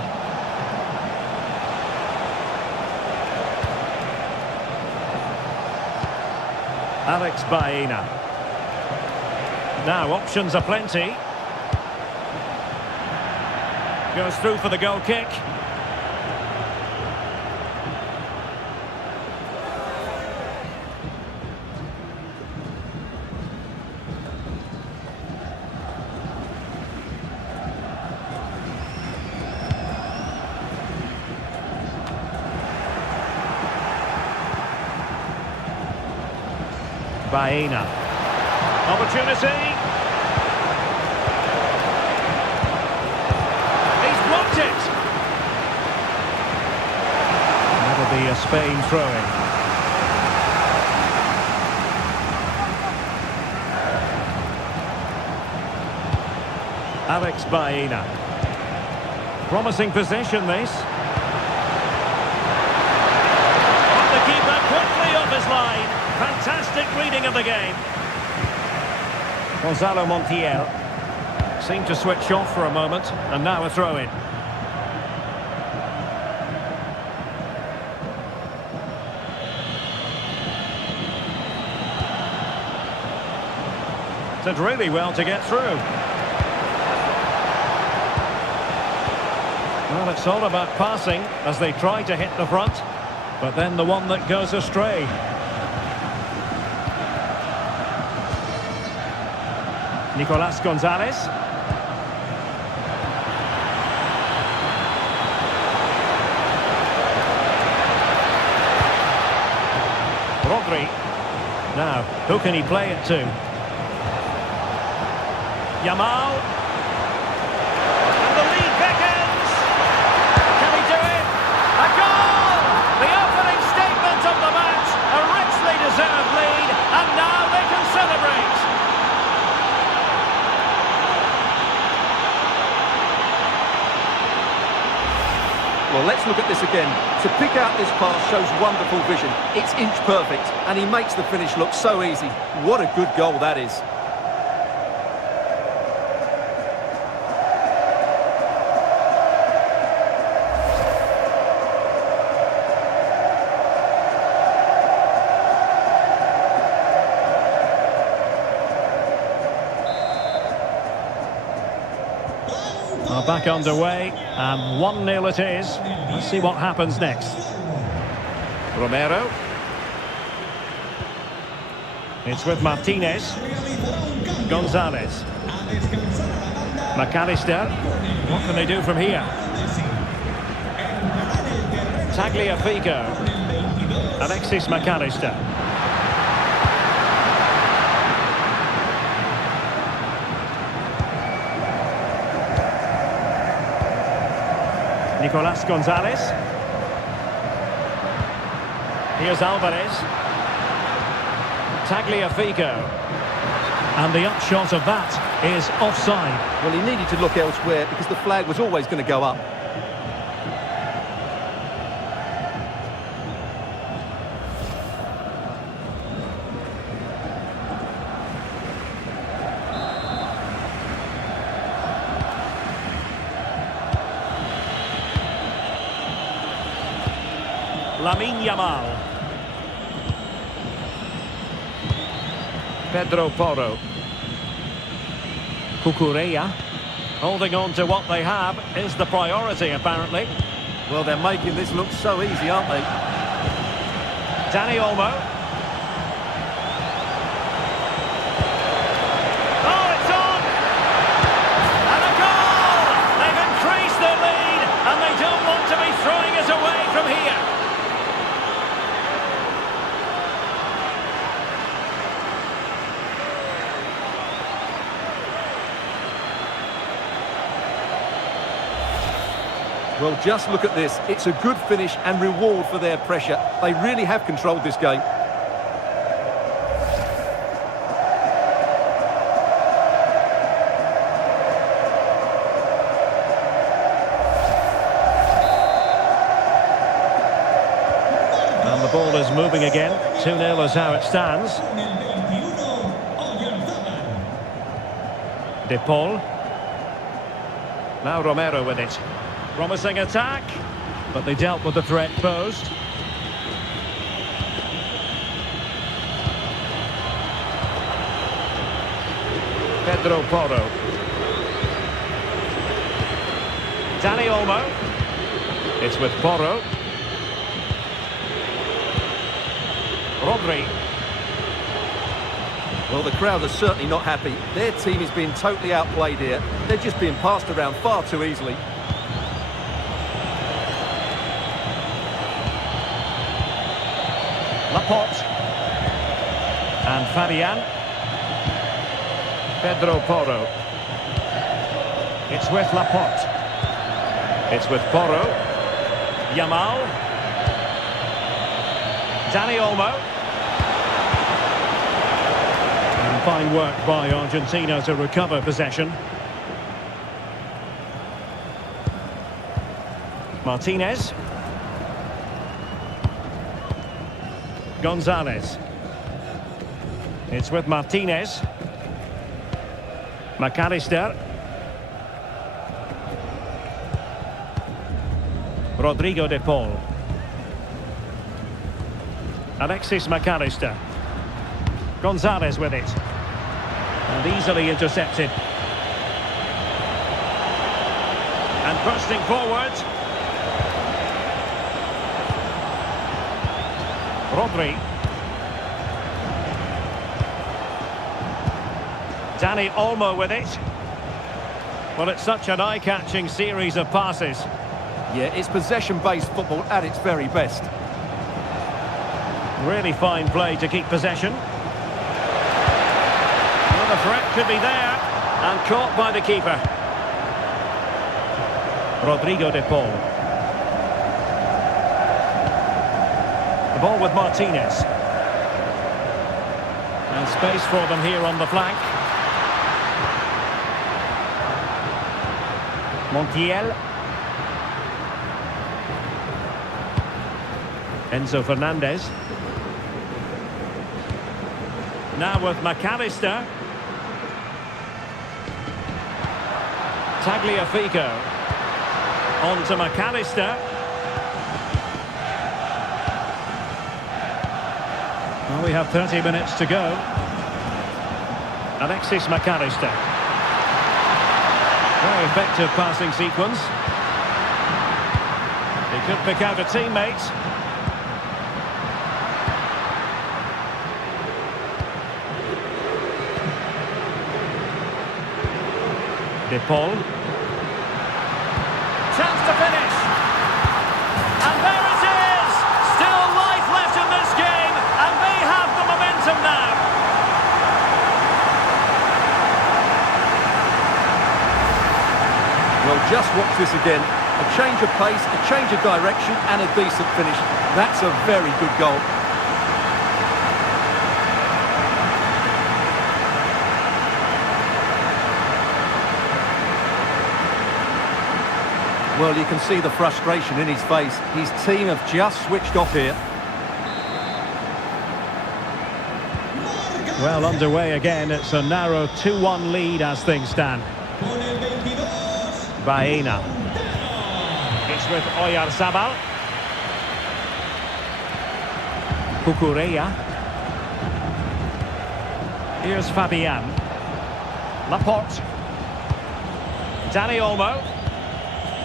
Alex Baena. Now, options are plenty. Goes through for the goal kick. Baena. Opportunity. That'll be a Spain throw-in. Alex Baena. Promising position, this. And the keeper quickly off his line. Fantastic reading of the game. Gonzalo Montiel seemed to switch off for a moment, and now a throw-in. Did really well to get through. Well, it's all about passing as they try to hit the front, but then the one that goes astray. Nicolas Gonzalez. Rodri. Now, who can he play it to? Yamal. And the lead beckons. Can he do it? A goal! The opening statement of the match. A richly deserved lead. And now they can celebrate. Well, let's look at this again. To pick out this pass shows wonderful vision. It's inch perfect, and he makes the finish look so easy. What a good goal that is. Are back underway, and 1-0 it is. Let's see what happens next. Romero. It's with Martinez. Gonzalez. McAllister. What can they do from here? Tagliafico. Alexis McAllister. Nicolas Gonzalez. Here's Alvarez. Tagliafico. And the upshot of that is offside. Well, he needed to look elsewhere because the flag was always going to go up. Lamine Yamal. Pedro Porro. Cucurella. Holding on to what they have is the priority, apparently. Well, they're making this look so easy, aren't they? Dani Olmo. Oh, it's Well, just look at this. It's a good finish and reward for their pressure. They really have controlled this game. And the ball is moving again. 2-0 is how it stands. Con el 21, Oyarzabal. De Paul. Now Romero with it. Promising attack, but they dealt with the threat posed. Pedro Porro. Dani Olmo. It's with Porro. Rodri. Well, the crowd are certainly not happy. Their team is being totally outplayed here. They're just being passed around far too easily. Laporte. And Fabian. Pedro Porro. It's with Laporte. It's with Porro. Yamal. Dani Olmo. And fine work by Argentina to recover possession. Martinez. Gonzalez. It's with Martinez. McAllister. Rodrigo de Paul. Alexis McAllister. Gonzalez with it. And easily intercepted. And bursting forward. Rodri. Dani Olmo with it. Well, it's such an eye-catching series of passes. Yeah, it's possession-based football at its very best. Really fine play to keep possession. Well, the threat could be there. And caught by the keeper. Rodrigo de Paul. The ball with Martinez. And space for them here on the flank. Montiel. Enzo Fernandez. Now with McAllister. Tagliafico. On to McAllister. Well, we have 30 minutes to go. Alexis McAllister. Very effective passing sequence. He could pick out a teammate. De Paul. Chance to finish. And there it is! Still life left in this game, and they have the momentum now. Well, just watch this again. A change of pace, a change of direction, and a decent finish. That's a very good goal. Well, you can see the frustration in his face. His team have just switched off here. Well, underway again. It's a narrow 2-1 lead as things stand. Con el 22, Baena. It's with Oyarzabal. Cucurella. Here's Fabian. Laporte. Dani Olmo.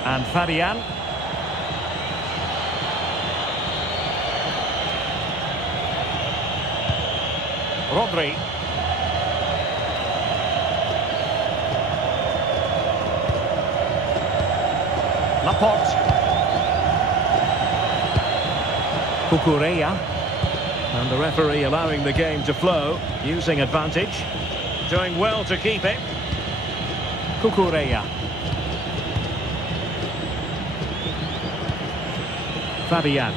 And Fabian. Rodri. Laporte. Cucurella. And the referee allowing the game to flow, using advantage. Doing well to keep it. Fabian.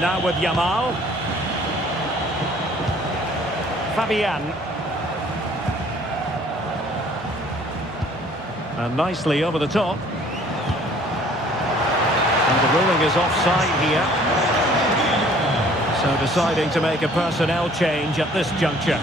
Now with Yamal. Fabian. And nicely over the top. And the ruling is offside here. So deciding to make a personnel change at this juncture.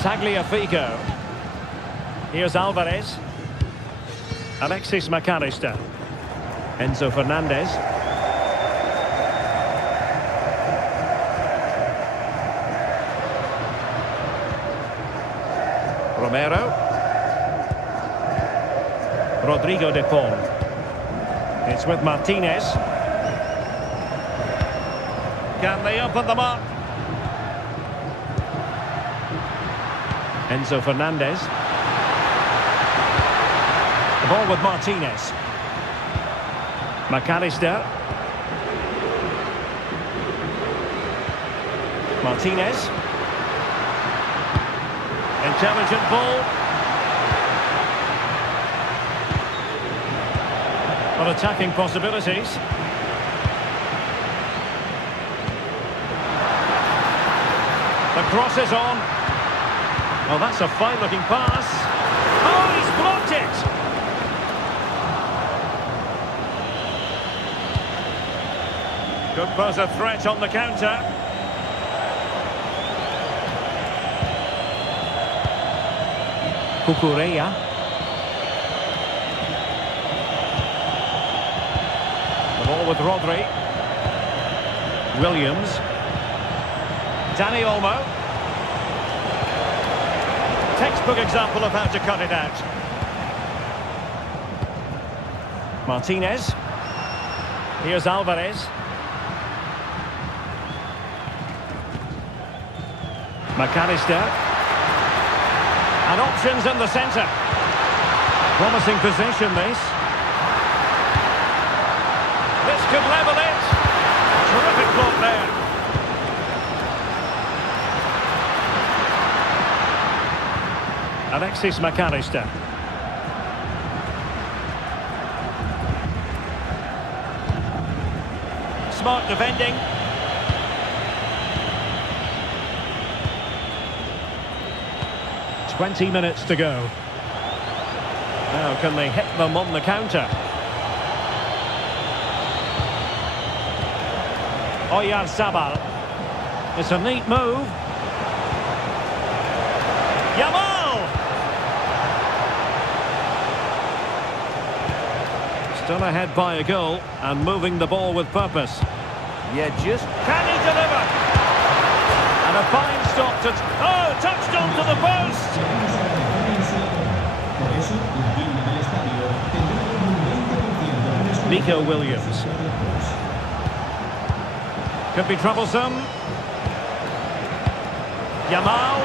Tagliafico. Here's Alvarez. Alexis McAllister. Enzo Fernandez. Romero. Rodrigo de Paul. It's with Martinez. Can they open them up? Enzo Fernandez. The ball with Martinez. McAllister. Martinez. Intelligent ball. But attacking possibilities. The cross is on. Oh, that's a fine-looking pass. Oh, he's blocked it! Could pose a threat on the counter. Cucurella. The ball with Rodri. Williams. Dani Olmo. Textbook example of how to cut it out. Martinez. Here's Alvarez. McAllister. And options in the centre. Promising position, this. This could level it. Terrific block there. Alexis McAllister. Smart defending. "20 minutes to go. Now can they hit them on the counter? Oyarzabal. It's a neat move. Yamal! Still ahead by a goal and moving the ball with purpose. Yeah, just... Can he deliver? And a fine stop to... Oh, touched onto the post! Nico Williams. Could be troublesome. Yamal.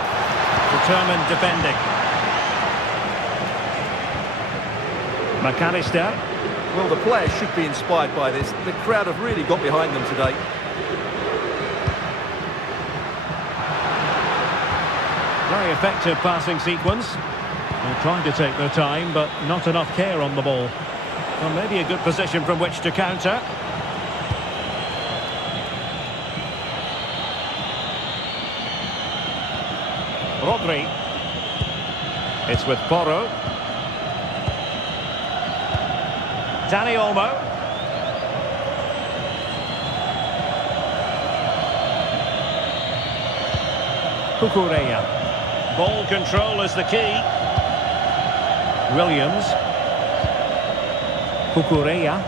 Determined defending. McAllister. Well, the players should be inspired by this. The crowd have really got behind them today. Very effective passing sequence. They're trying to take their time, but not enough care on the ball. Well, maybe a good position from which to counter. Rodri. It's with Porro. Dani Olmo. Cucurella. Ball control is the key. Williams. Cucurella.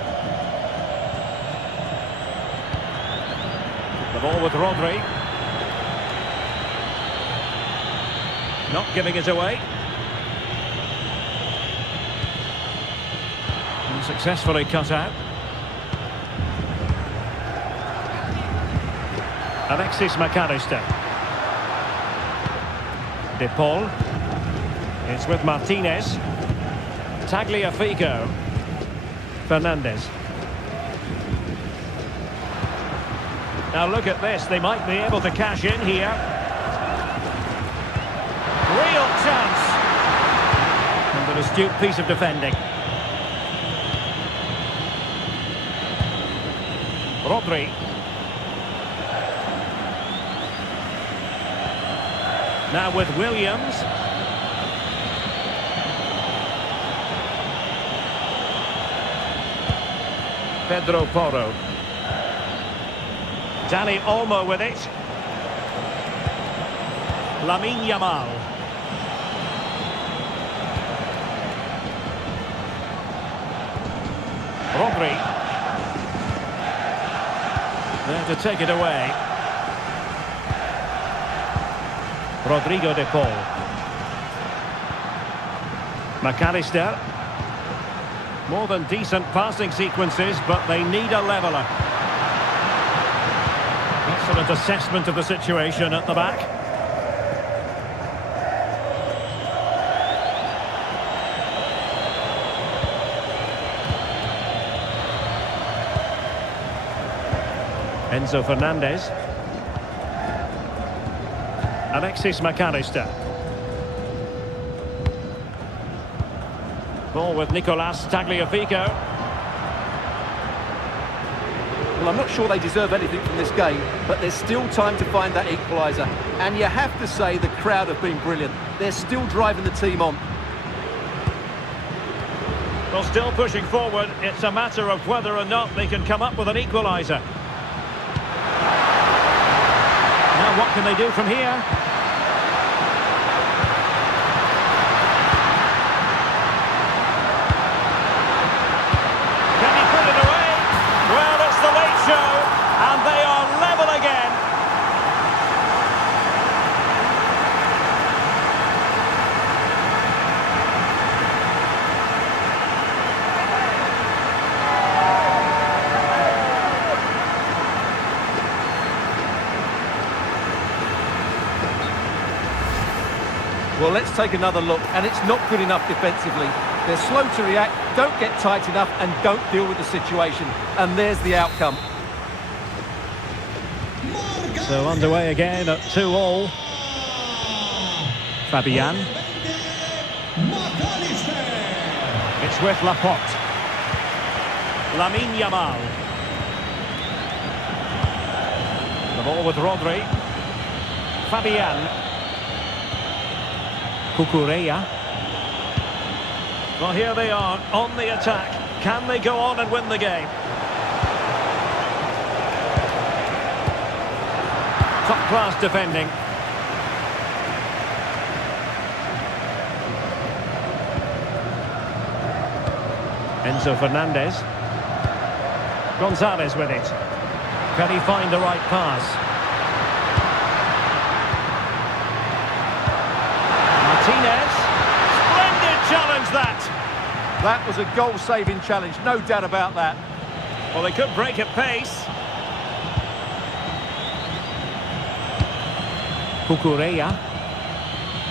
The ball with Rodri. Not giving it away. And successfully cut out. Alexis McAllister. De Paul. It's with Martinez. Tagliafico. Fernandes. Now look at this, they might be able to cash in here. Real chance. And an astute piece of defending. Rodri. Now with Williams. Pedro Porro. Dani Olmo with it. Lamine Yamal. Rodri. There to take it away. Rodrigo de Paul. McAllister. More than decent passing sequences, but they need a leveller. Excellent assessment of the situation at the back. Enzo Fernandez. Alexis McAllister. Ball with Nicolas Tagliafico. Well, I'm not sure they deserve anything from this game, but there's still time to find that equaliser. And you have to say the crowd have been brilliant. They're still driving the team on. Well, still pushing forward. It's a matter of whether or not they can come up with an equaliser. Now what can they do from here? Can he put it away? Well, it's the late show, and they are level again. Well, let's take another look, and it's not good enough defensively. They're slow to react, don't get tight enough, and don't deal with the situation. And there's the outcome. So underway again at 2-2. Fabian. It's with Laporte. Lamine Yamal. The ball with Rodri. Fabian. Cucurella. Well, here they are on the attack. Can they go on and win the game? Top-class defending. Enzo Fernandez. Gonzalez with it. Can he find the right pass? Martinez. Splendid challenge that. That was a goal-saving challenge, no doubt about that. Well, they could break at pace. Cucurella.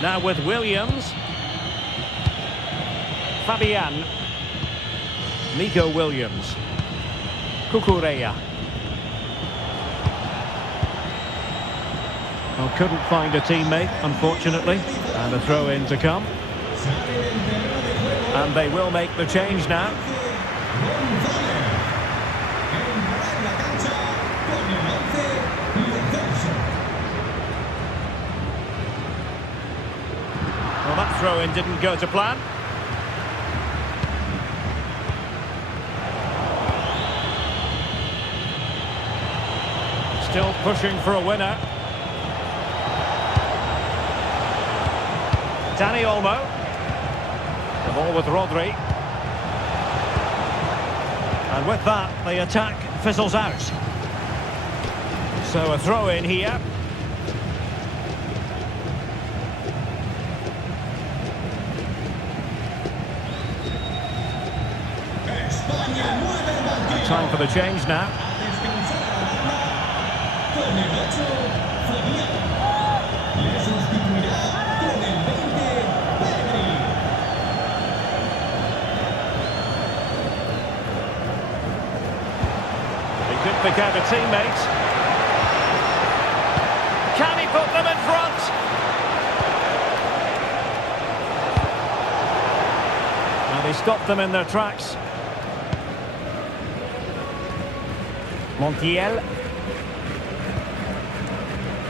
Now with Williams. Fabian. Nico Williams. Cucurella. Well, couldn't find a teammate, unfortunately. And a throw-in to come. And they will make the change now. Well, that throw-in didn't go to plan. Still pushing for a winner. Dani Olmo. The ball with Rodri. And with that, the attack fizzles out. So a throw-in here. Time for the change now. Took out a teammate. Can he put them in front? And he stopped them in their tracks. Montiel.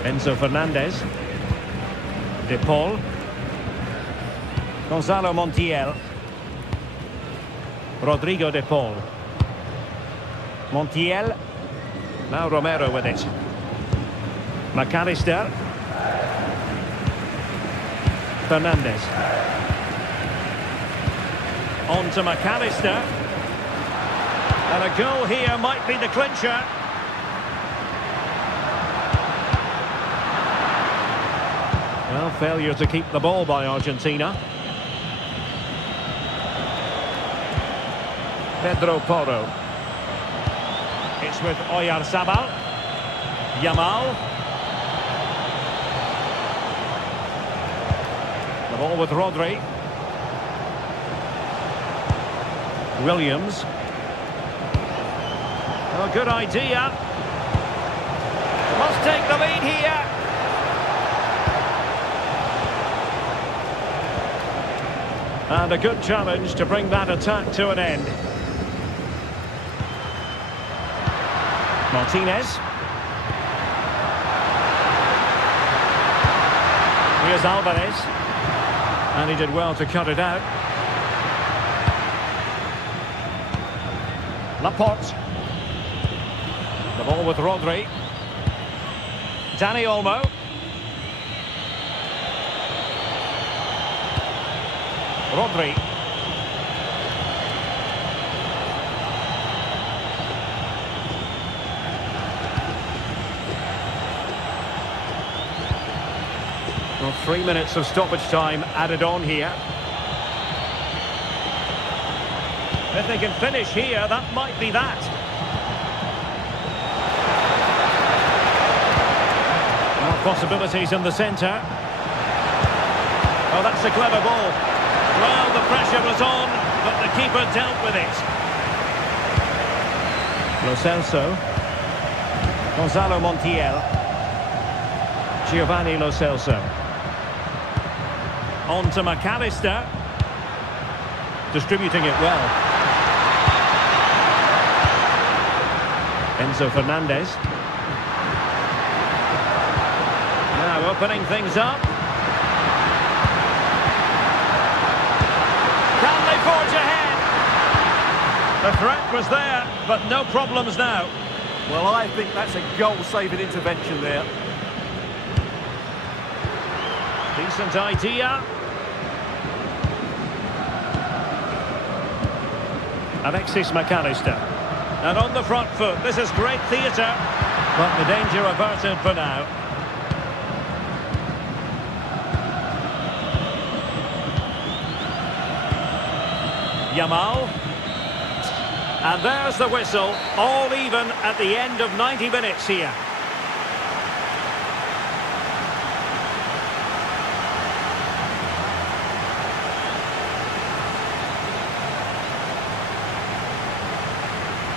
Enzo Fernandez. De Paul. Gonzalo Montiel. Rodrigo De Paul. Montiel. Now Romero with it. McAllister. Fernandez. On to McAllister. And a goal here might be the clincher. Well, failure to keep the ball by Argentina. Pedro Porro. It's with Oyarzabal. Yamal. The ball with Rodri. Williams. Oh, good idea. Must take the lead here. And a good challenge to bring that attack to an end. Martinez. Here's Alvarez. And he did well to cut it out. Laporte. The ball with Rodri. Dani Olmo. Rodri. Well, 3 minutes of stoppage time added on here. If they can finish here, that might be that. Well, possibilities in the centre. Oh, that's a clever ball. Well, the pressure was on, but the keeper dealt with it. Lo Celso. Gonzalo Montiel. Giovanni Lo Celso. On to McAllister. Distributing it well. Enzo Fernandez. Now opening things up. Can they forge ahead? The threat was there, but no problems now. Well, I think that's a goal-saving intervention there. Decent idea. Alexis McAllister. And on the front foot, this is great theatre, but the danger averted for now. Yamal. And there's the whistle, all even at the end of 90 minutes here.